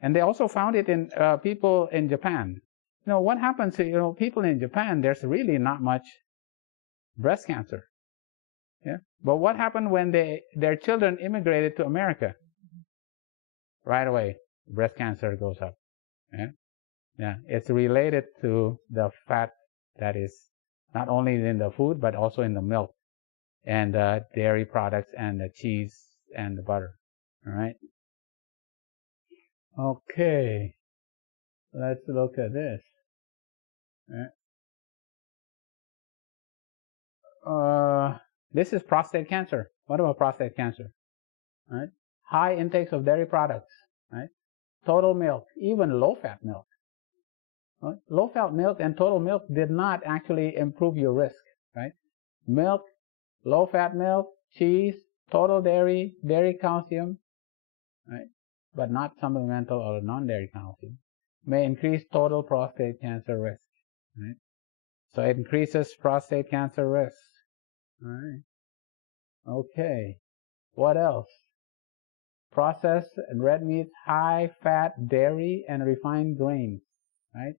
And they also found it in people in Japan. What happens to people in Japan? There's really not much breast cancer. Yeah. But what happened when their children immigrated to America? Right away, breast cancer goes up. Yeah. Yeah, it's related to the fat that is not only in the food, but also in the milk and dairy products and the cheese and the butter. All right. Okay. Let's look at this. This is prostate cancer. What about prostate cancer? Right? High intakes of dairy products. Right? Total milk, even low-fat milk. Right? Low-fat milk and total milk did not actually improve your risk. Right? Milk, low-fat milk, cheese, total dairy, dairy calcium, right? But not supplemental or non-dairy calcium, may increase total prostate cancer risk. Right? So it increases prostate cancer risk. All right. Okay. What else? Processed and red meats, high fat dairy and refined grains, right?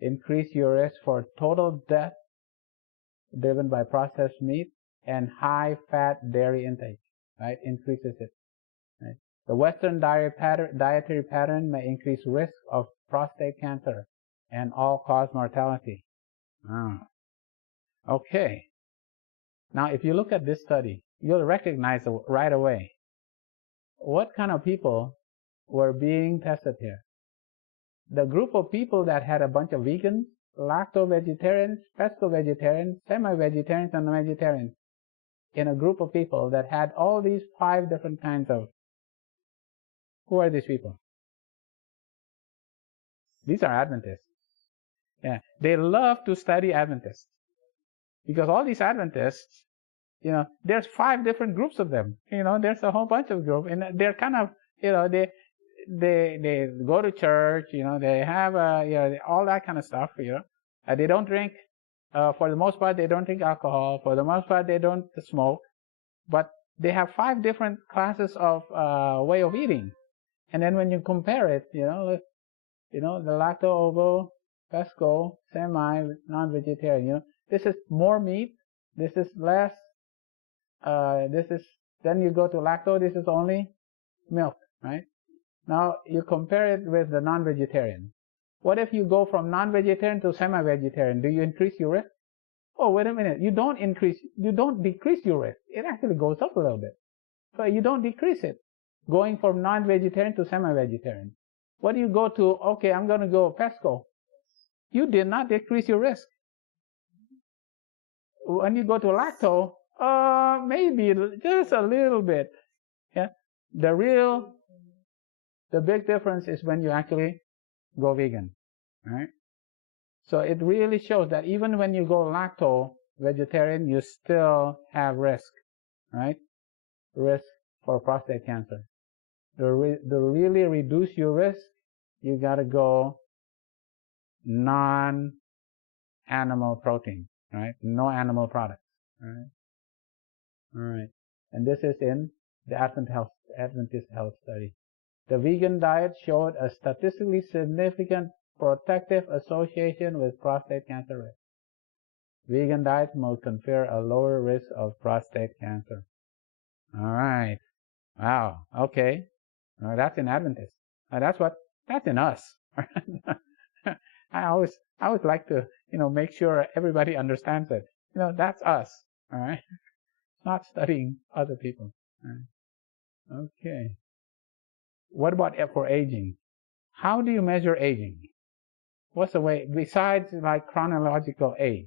Increase your risk for total death driven by processed meat and high fat dairy intake, right? Increases it, right? The Western dietary pattern may increase risk of prostate cancer and all-cause mortality. Okay. Now, if you look at this study, you'll recognize right away what kind of people were being tested here. The group of people that had a bunch of vegans, lacto-vegetarians, pesco-vegetarians, semi-vegetarians, and vegetarians, in a group of people that had all these 5 different kinds of... Who are these people? These are Adventists. Yeah, they love to study Adventists because all these Adventists, there's 5 different groups of them. There's a whole bunch of groups, and they're kind of, they go to church, they have all that kind of stuff. They don't drink. For the most part, they don't drink alcohol. For the most part, they don't smoke. But they have 5 different classes of way of eating. And then when you compare it, the lacto, ovo, pesco, semi, non-vegetarian, this is more meat. This is less. Then you go to lacto. This is only milk, right? Now you compare it with the non-vegetarian. What if you go from non-vegetarian to semi-vegetarian? Do you increase your risk? Oh, wait a minute. You don't decrease your risk. It actually goes up a little bit. So you don't decrease it. Going from non-vegetarian to semi-vegetarian. What do you go to? Okay, I'm going to go pesco. You did not decrease your risk. When you go to lacto, maybe just a little bit. Yeah. The big difference is when you actually go vegan, right? So it really shows that even when you go lacto vegetarian, you still have risk, right? Risk for prostate cancer. To really reduce your risk, you gotta go non-animal protein, right? No animal products, right? All right. And this is in the Adventist Health Study. The vegan diet showed a statistically significant protective association with prostate cancer risk. Vegan diet may confer a lower risk of prostate cancer. All right. Wow. Okay. That's in Adventist. That's in us. I always like to, make sure everybody understands it. That's us. All right. Not studying other people. All right. Okay. What about for aging? How do you measure aging? What's the way, besides like chronological age?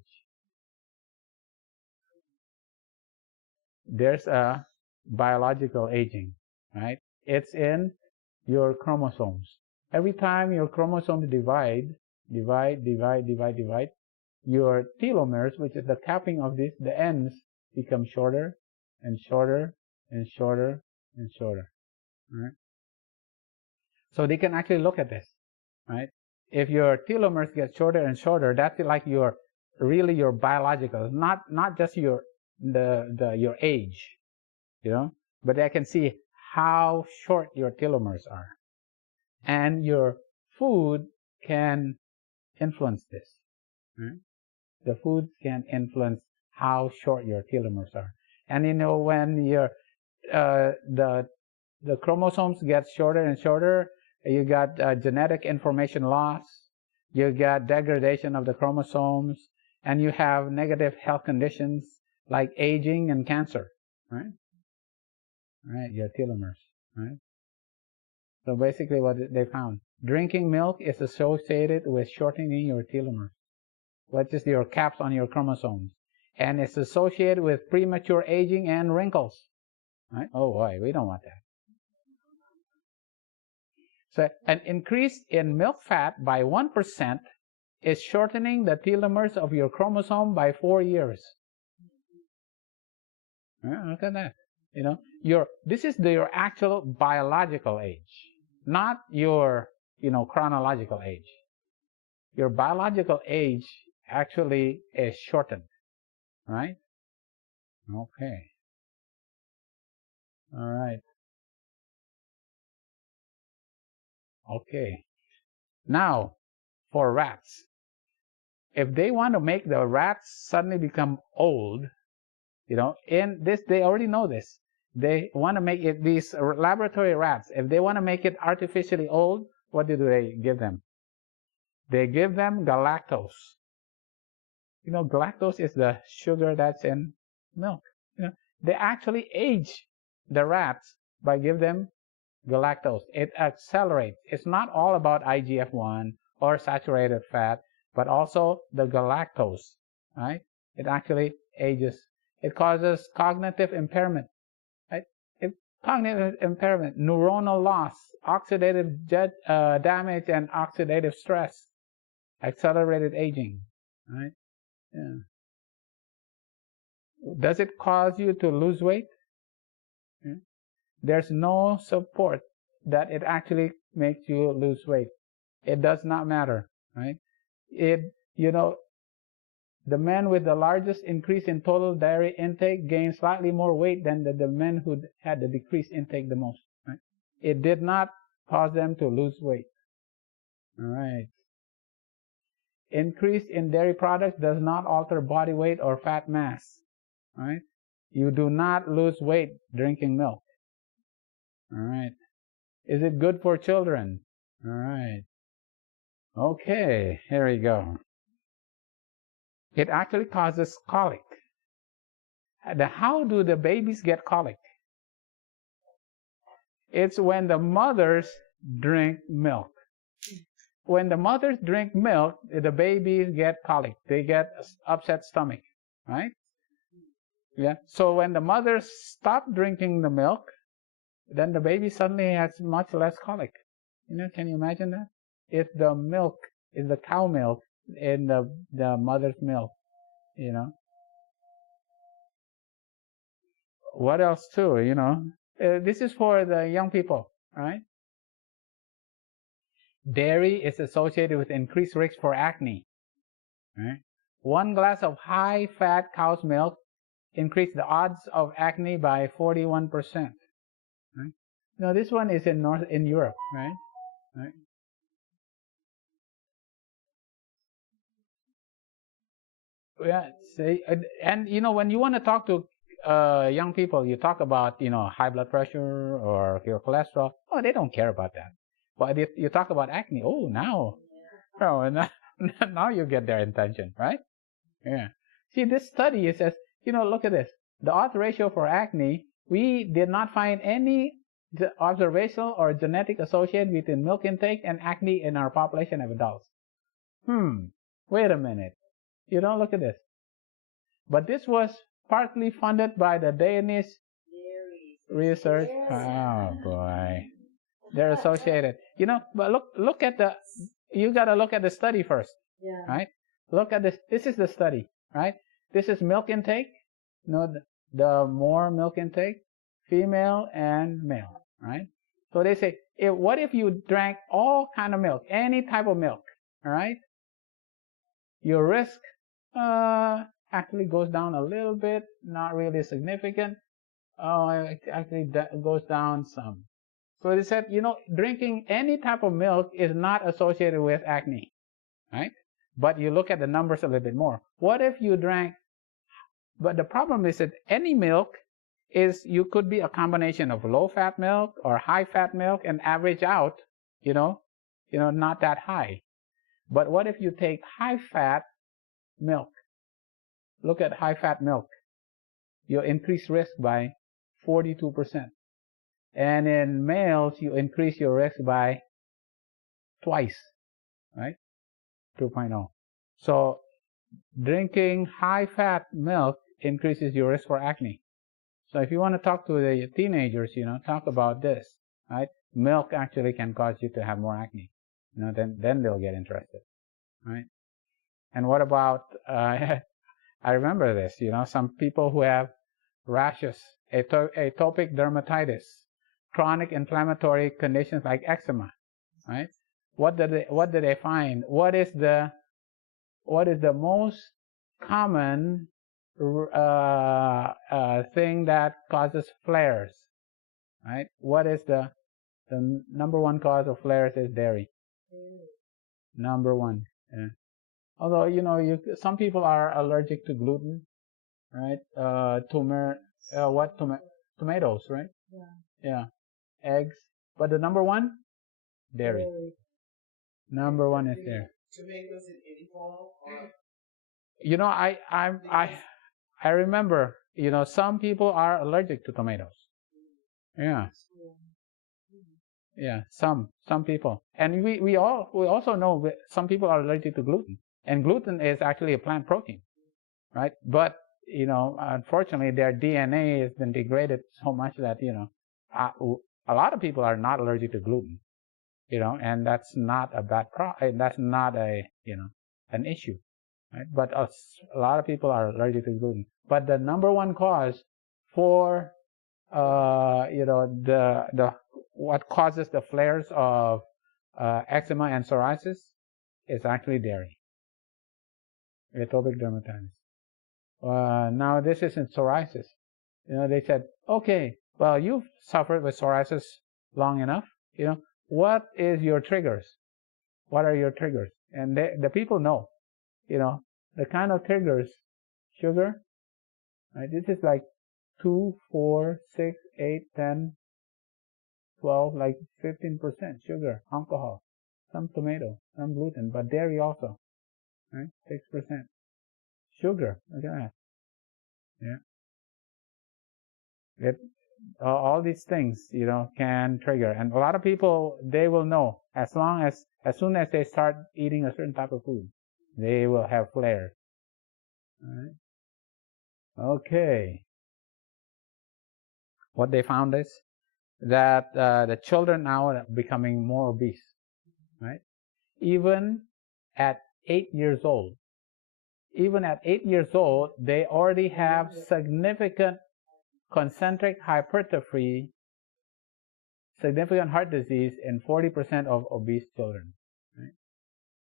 There's a biological aging, right? It's in your chromosomes. Every time your chromosomes divide, your telomeres, which is the capping of this, the ends become shorter and shorter and shorter and shorter, right? So they can actually look at this, right? If your telomeres get shorter and shorter, that's like your biological, not just your age, but they can see how short your telomeres are, and your food can influence this. Right? The foods can influence how short your telomeres are, and when your the chromosomes get shorter and shorter, you got genetic information loss, You get degradation of the chromosomes, and you have negative health conditions like aging and cancer, right? Right, your telomeres, right? So basically what they found, drinking milk is associated with shortening your telomeres, which is your caps on your chromosomes. And it's associated with premature aging and wrinkles, right? Oh boy, we don't want that. So an increase in milk fat by 1% is shortening the telomeres of your chromosome by 4 years. Look at that. You know, this is your actual biological age, not your, chronological age. Your biological age actually is shortened, right? Okay. All right. Okay. Now, for rats, if they want to make the rats suddenly become old, in this, they already know this. They want to make it, these laboratory rats, if they want to make it artificially old, what do they give them? They give them galactose. Galactose is the sugar that's in milk. They actually age the rats by giving them galactose. It accelerates. It's not all about IGF-1 or saturated fat, but also the galactose, right? It actually ages. It causes cognitive impairment, right? Cognitive impairment, neuronal loss, oxidative damage, and oxidative stress, accelerated aging, right? Yeah. Does it cause you to lose weight? Yeah. There's no support that it actually makes you lose weight. It does not matter, right? The men with the largest increase in total dairy intake gained slightly more weight than the men who had the decreased intake the most, right? It did not cause them to lose weight. All right. Increase in dairy products does not alter body weight or fat mass, right? You do not lose weight drinking milk. All right. Is it good for children? All right. Okay, here we go. It actually causes colic. How do the babies get colic? It's when the mothers drink milk. When the mothers drink milk, the babies get colic. They get upset stomach, right? Yeah. So when the mothers stop drinking the milk, then the baby suddenly has much less colic. Can you imagine that? If the milk is the cow milk in the mother's milk, What else too, this is for the young people, right? Dairy is associated with increased risk for acne, right? 1 glass of high-fat cow's milk increased the odds of acne by 41%. Right? Now this one is in Europe, right? Right? Yeah. See, and when you want to talk to young people, you talk about high blood pressure or your cholesterol. Oh, they don't care about that. But if you talk about acne, oh, now now you get their attention, right? Yeah. See, this study says, look at this. The odds ratio for acne, we did not find any observational or genetic association between milk intake and acne in our population of adults. Wait a minute. Look at this. But this was partly funded by the Danish research. Oh boy. They're associated. But look at you got to look at the study first. Yeah. Right? Look at this. This is the study, right? This is milk intake. The more milk intake, female and male, right? So they say, what if you drank all kind of milk, any type of milk, all right? Your risk actually goes down a little bit, not really significant. It actually goes down some. So they said, drinking any type of milk is not associated with acne, right? But you look at the numbers a little bit more. What if you drank, but the problem is that any milk you could be a combination of low-fat milk or high-fat milk and average out, not that high. But what if you take high-fat milk? Look at high-fat milk. You increase risk by 42%. And in males, you increase your risk by twice, right? 2.0. So drinking high-fat milk increases your risk for acne. So if you want to talk to the teenagers, talk about this, right? Milk actually can cause you to have more acne. Then they'll get interested, right? And what about, I remember this, some people who have rashes, atopic dermatitis, chronic inflammatory conditions like eczema, right? What did they find? What is the most common thing that causes flares, right? What is the number one cause of flares? Is dairy. Number one. Yeah. Although some people are allergic to gluten, right? Tomatoes, right? Yeah. Eggs, but the number one, dairy. Number one is dairy. Tomatoes in any form, or I remember, some people are allergic to tomatoes. Yeah. Yeah, some people. And we also know that some people are allergic to gluten. And gluten is actually a plant protein, right? But, unfortunately their DNA has been degraded so much that, a lot of people are not allergic to gluten, and that's not a that's not an issue. Right? But a lot of people are allergic to gluten. But the number one cause for what causes the flares of eczema and psoriasis is actually dairy, atopic dermatitis. Now this isn't psoriasis. They said, okay, well, you've suffered with psoriasis long enough. What is your triggers? What are your triggers? And the people know. The kind of triggers, sugar, right? This is like 2, 4, 6, 8, 10, 12, like 15% sugar, alcohol, some tomato, some gluten, but dairy also, right? 6%. Sugar, look at that. Yeah. All these things, can trigger. And a lot of people, they will know as soon as they start eating a certain type of food, they will have flares. All right. Okay. What they found is that the children now are becoming more obese, right? Even at 8 years old. Even at 8 years old, they already have significant concentric hypertrophy, significant heart disease in 40% of obese children, right?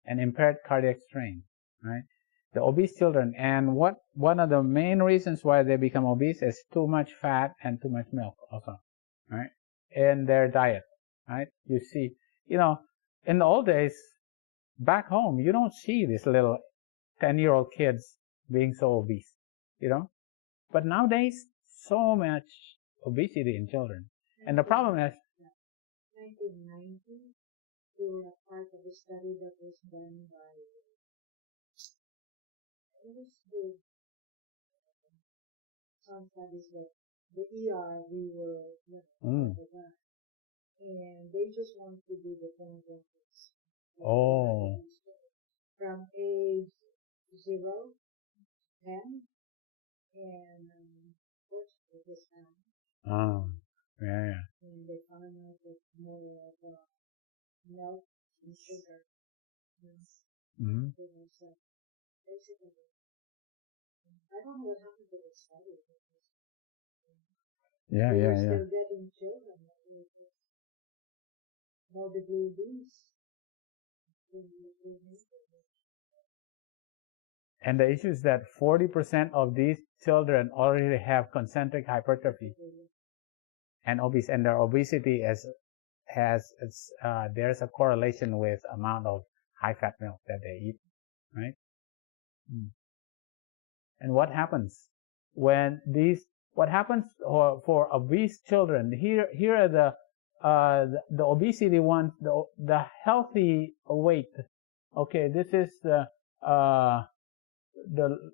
And impaired cardiac strain, right? The obese children, and one of the main reasons why they become obese is too much fat and too much milk also, right? In their diet, right? You see, in the old days, back home, you don't see these little 10-year-old kids being so obese, But nowadays, so much obesity in children. And the problem is, 1990, we were a part of a study that was done by, it was good, some studies that the ER, we were, and they just wanted to do the demographics. From age 0, 10, and unfortunately this found. Yeah. And they found out that more of milk and sugar. Mm-hmm. So basically, I don't know what happened to the study. Yeah. Still getting children. Morbidly obese. And the issue is that 40% of these children already have concentric hypertrophy and obese, and their obesity there's a correlation with amount of high-fat milk that they eat, right? And what happens for obese children? Here are the obesity ones, the healthy weight Okay, this is the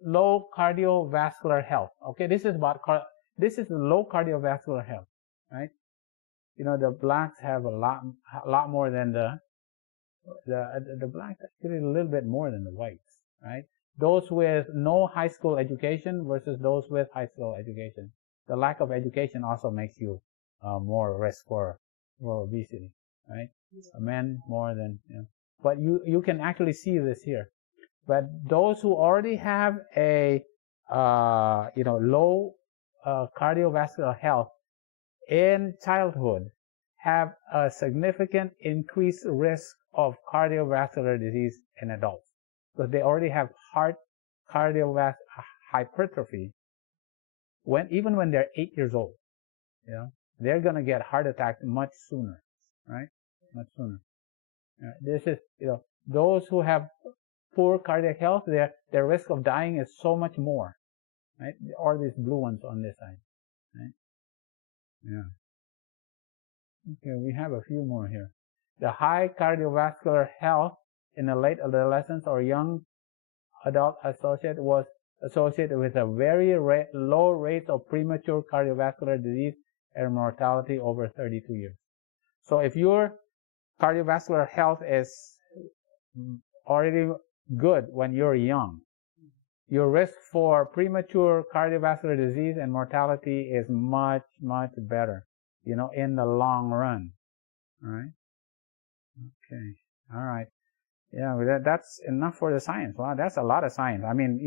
low cardiovascular health. Okay, this is about this is the low cardiovascular health, right? You know, the blacks have a lot more than the blacks actually a little bit more than the whites, right? Those with no high school education versus those with high school education. The lack of education also makes you more risk for obesity, right? Men more than, you know. But you can actually see this here. But those who already have a low cardiovascular health in childhood have a significant increased risk of cardiovascular disease in adults because they already have heart cardiovascular hypertrophy even when they're 8 years old. You know, they're going to get heart attacks much sooner, right? Much sooner. This is, those who have poor cardiac health, their risk of dying is so much more, right? All these blue ones on this side, right? Yeah. Okay, we have a few more here. The high cardiovascular health in the late adolescence or young adult was associated with a very low rate of premature cardiovascular disease and mortality over 32 years. So if your cardiovascular health is already good when you're young, your risk for premature cardiovascular disease and mortality is much, much better, in the long run. All right? Okay. All right. Yeah, that's enough for the science. Wow, that's a lot of science. I mean,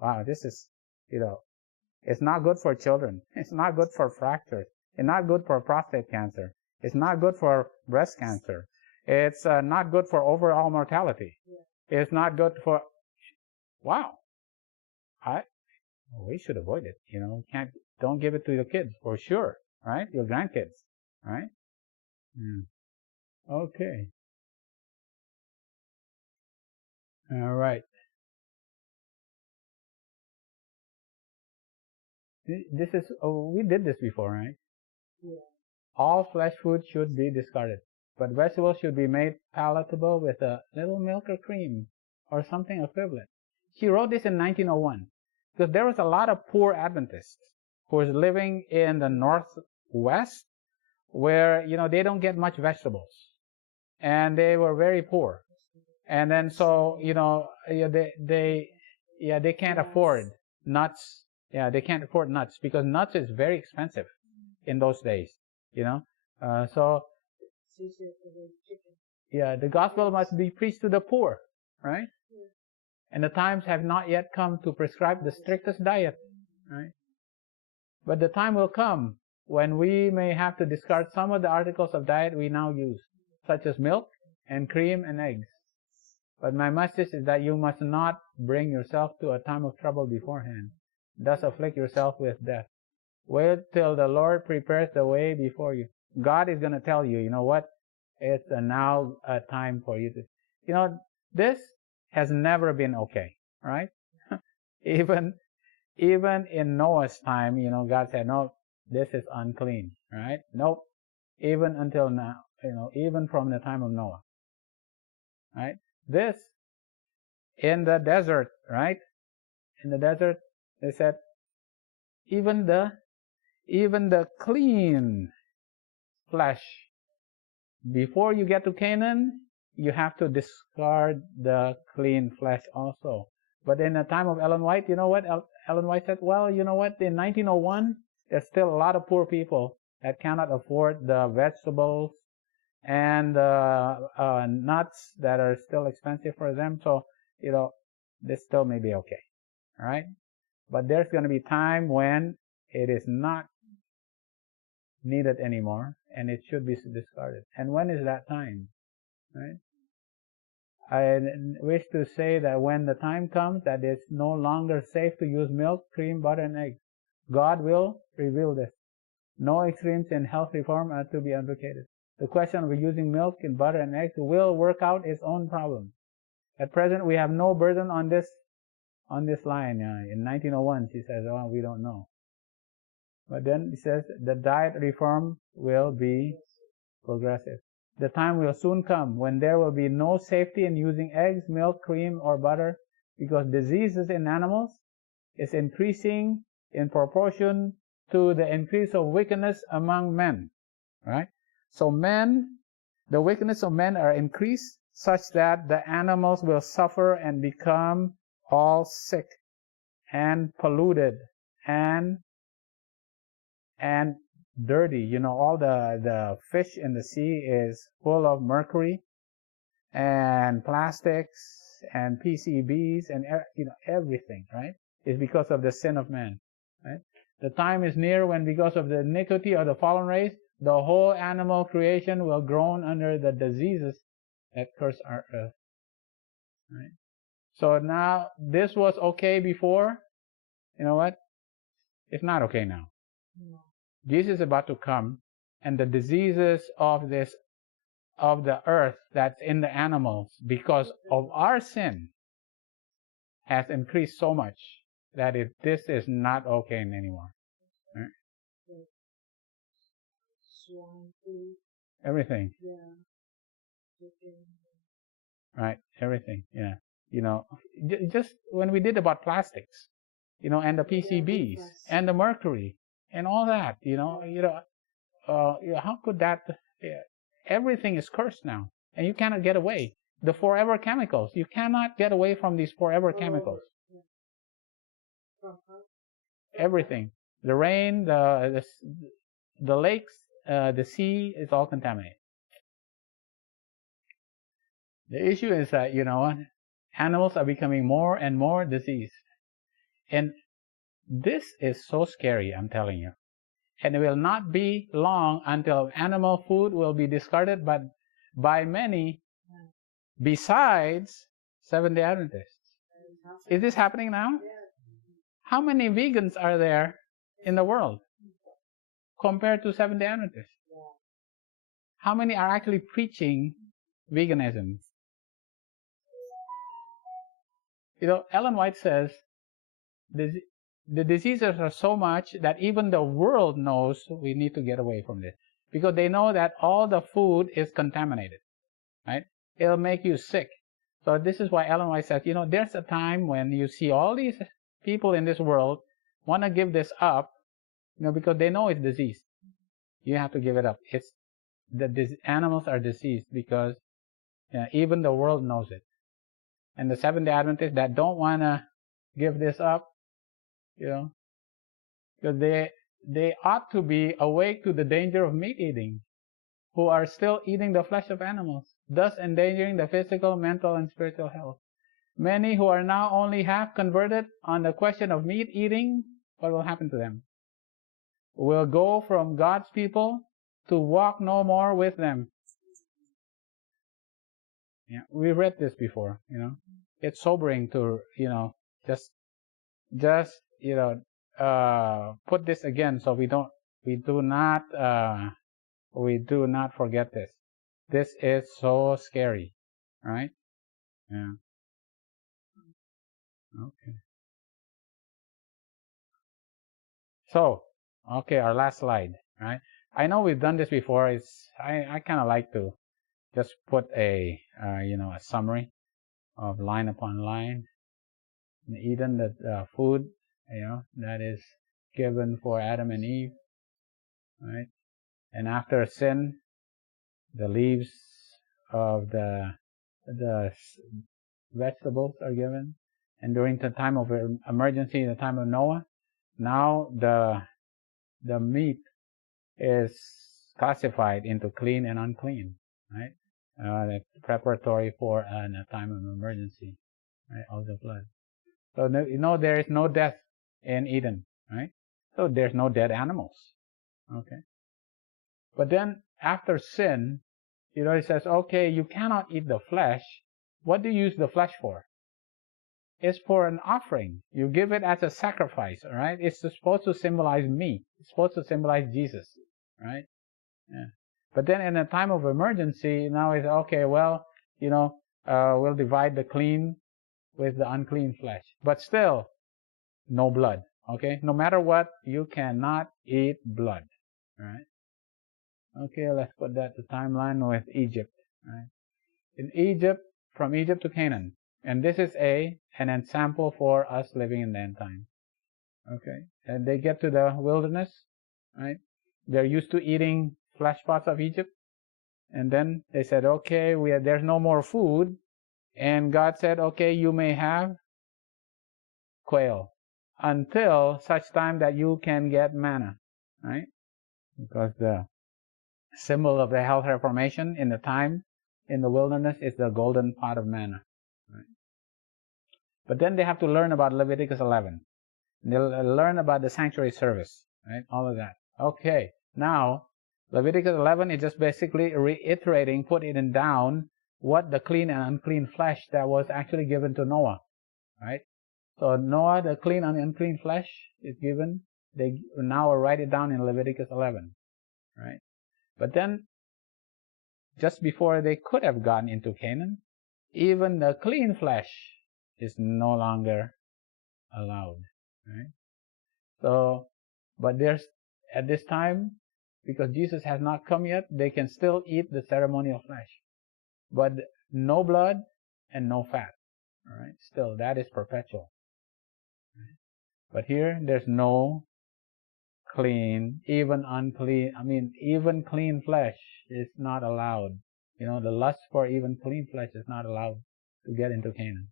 wow, this is, it's not good for children. It's not good for fractures. It's not good for prostate cancer. It's not good for breast cancer. It's not good for overall mortality. Yeah. It's not good for, wow. We should avoid it. Don't give it to your kids for sure, right? Your grandkids, right? Mm. Okay. All right. This is, we did this before, right? Yeah. All flesh food should be discarded, but vegetables should be made palatable with a little milk or cream or something equivalent. She wrote this in 1901 because there was a lot of poor Adventists who was living in the Northwest where, they don't get much vegetables and they were very poor. And then so, they can't afford nuts. Yeah, they can't afford nuts because nuts is very expensive in those days, so yeah, the gospel must be preached to the poor, right? And the times have not yet come to prescribe the strictest diet, right? But the time will come when we may have to discard some of the articles of diet we now use, such as milk and cream and eggs. But my message is that you must not bring yourself to a time of trouble beforehand, thus afflict yourself with death. Wait till the Lord prepares the way before you. God is going to tell you, you know what? It's now a time for you to, this has never been okay, right? Even in Noah's time, God said, no, this is unclean, right? Nope. Even until now, even from the time of Noah, right? This, in the desert, right? In the desert, they said, even the clean flesh, before you get to Canaan, you have to discard the clean flesh also. But in the time of Ellen White, you know what? Ellen White said, well, you know what? In 1901, there's still a lot of poor people that cannot afford the vegetables and nuts that are still expensive for them. So, this still may be okay. All right? But there's going to be time when it is not needed anymore and it should be discarded. And when is that time? Right? I wish to say that when the time comes that it's no longer safe to use milk, cream, butter, and eggs, God will reveal this. No extremes in health reform are to be advocated. The question of using milk and butter and eggs will work out its own problem. At present, we have no burden on this line. In 1901, she says, oh, we don't know. But then it says the diet reform will be progressive. The time will soon come when there will be no safety in using eggs, milk, cream, or butter, because diseases in animals is increasing in proportion to the increase of wickedness among men. Right? So the wickedness of men are increased such that the animals will suffer and become all sick and polluted and dirty. All the fish in the sea is full of mercury and plastics and PCBs and everything, right? Is because of the sin of man, right? The time is near when, because of the iniquity of the fallen race, the whole animal creation will groan under the diseases that curse our earth, right? So now, this was okay before. You know what? It's not okay now. No. Jesus is about to come, and the diseases of the earth that's in the animals because of our sin has increased so much that this is not okay anymore. Right? Everything. Yeah. Right? Everything. Yeah. Just when we did about plastics, and the PCBs and the mercury and all that, how could that? Everything is cursed now, and you cannot get away. The forever chemicals, you cannot get away from these forever chemicals. Everything, the rain, the lakes, the sea is all contaminated. The issue is that, animals are becoming more and more diseased. And this is so scary, I'm telling you. And it will not be long until animal food will be discarded by many besides Seventh-day Adventists. Is this happening now? How many vegans are there in the world compared to Seventh-day Adventists? How many are actually preaching veganism? Ellen White says the diseases are so much that even the world knows we need to get away from this, because they know that all the food is contaminated, right? It'll make you sick. So this is why Ellen White says, there's a time when you see all these people in this world want to give this up, because they know it's diseased. You have to give it up. The animals are diseased because even the world knows it. And the Seventh-day Adventists that don't want to give this up, because they ought to be awake to the danger of meat eating, who are still eating the flesh of animals, thus endangering the physical, mental, and spiritual health. Many who are now only half converted on the question of meat eating, what will happen to them? Will go from God's people to walk no more with them. Yeah, we read this before. It's sobering to just put this again, so we do not forget this. This is so scary, right? Yeah. Okay. So, okay, our last slide, right? I know we've done this before. I kind of like to just put a summary of line upon line. In Eden, the food, that is given for Adam and Eve, right? And after sin, the leaves of the vegetables are given. And during the time of emergency, the time of Noah, now the meat is classified into clean and unclean, right? Preparatory for a time of emergency, right? Of the flood. So there is no death in Eden, right? So there's no dead animals, okay? But then after sin, it says, okay, you cannot eat the flesh. What do you use the flesh for? It's for an offering. You give it as a sacrifice, all right? It's supposed to symbolize me. It's supposed to symbolize Jesus, right? Yeah. But then in a time of emergency, now it's okay, well, we'll divide the clean with the unclean flesh. But still, no blood, okay? No matter what, you cannot eat blood, all right? Okay, let's put that to timeline with Egypt. Right? In Egypt, from Egypt to Canaan. And this is an example for us living in the end time. Okay, and they get to the wilderness, right? They're used to eating flesh pots of Egypt. And then they said, okay, there's no more food. And God said, okay, you may have quail until such time that you can get manna, right? Because the symbol of the health reformation in the time in the wilderness is the golden pot of manna. Right? But then they have to learn about Leviticus 11. They'll learn about the sanctuary service, right? All of that. Okay, now Leviticus 11 is just basically reiterating, putting down what the clean and unclean flesh that was actually given to Noah, right? So Noah, the clean and unclean flesh is given. They now write it down in Leviticus 11, right? But then, just before they could have gone into Canaan, even the clean flesh is no longer allowed, right? So, but there's, at this time, because Jesus has not come yet, they can still eat the ceremonial flesh. But no blood and no fat, all right? Still, that is perpetual. Right? But here, there's no clean, even unclean, even clean flesh is not allowed. You know, the lust for even clean flesh is not allowed to get into Canaan.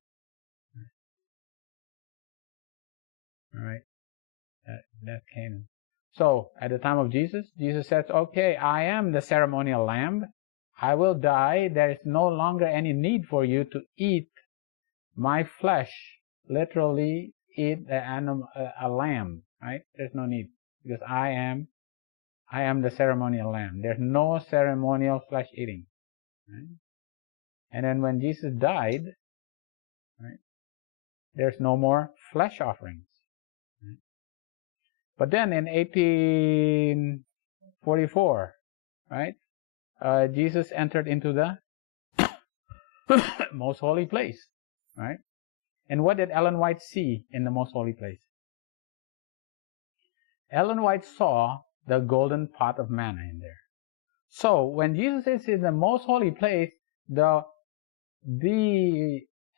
All right? That's Canaan. So, at the time of Jesus, Jesus says, okay, I am the ceremonial lamb. I will die. There is no longer any need for you to eat my flesh. Literally eat a lamb, right? There's no need because I am the ceremonial lamb. There's no ceremonial flesh eating. Right? And then when Jesus died, right, there's no more flesh offerings. Right? But then in 1844, right, Jesus entered into the most holy place, right? And what did Ellen White see in the most holy place? Ellen White saw the golden pot of manna in there. So when Jesus is in the most holy place, the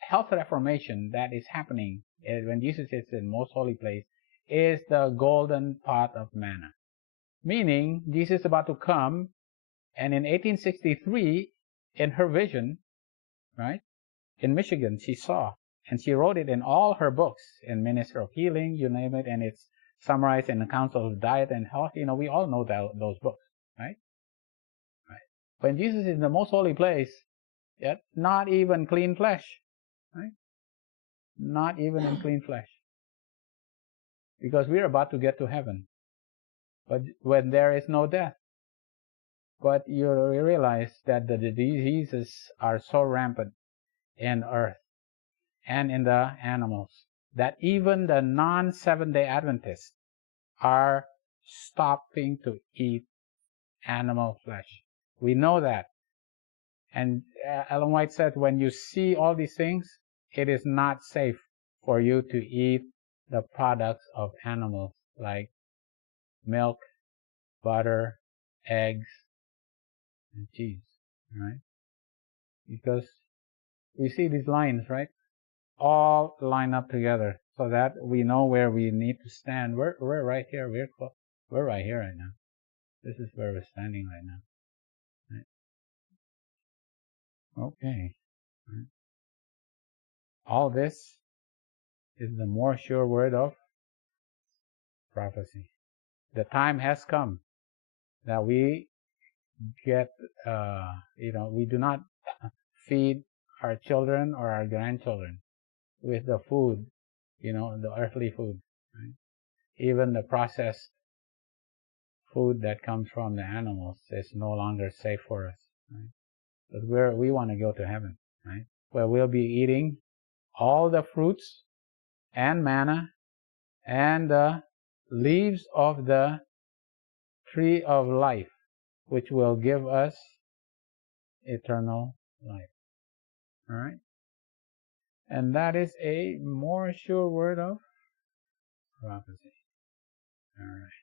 health reformation that is happening when Jesus is in the most holy place is the golden pot of manna. Meaning, Jesus is about to come, and in 1863, in her vision, right, in Michigan, she saw, and she wrote it in all her books, in Minister of Healing, you name it, and it's summarized in the Council of Diet and Health. You know, we all know those books, right? Right. When Jesus is in the most holy place, yet not even clean flesh, right? Not even in clean flesh. Because we're about to get to heaven. But when there is no death. But you realize that the diseases are so rampant in earth and in the animals that even the non-7-day Adventists are stopping to eat animal flesh. We know that. And Ellen White said, when you see all these things, it is not safe for you to eat the products of animals like milk, butter, eggs, and cheese, right? Because we see these lines, right? All line up together so that we know where we need to stand. We're right here. We're right here right now. This is where we're standing right now. Right? Okay. Right. All this is the more sure word of prophecy. The time has come that we get, we do not feed our children or our grandchildren with the food, the earthly food. Right? Even the processed food that comes from the animals is no longer safe for us. Right? But we want to go to heaven, right? Where we'll be eating all the fruits and manna and the leaves of the tree of life, which will give us eternal life. All right? And that is a more sure word of prophecy. All right.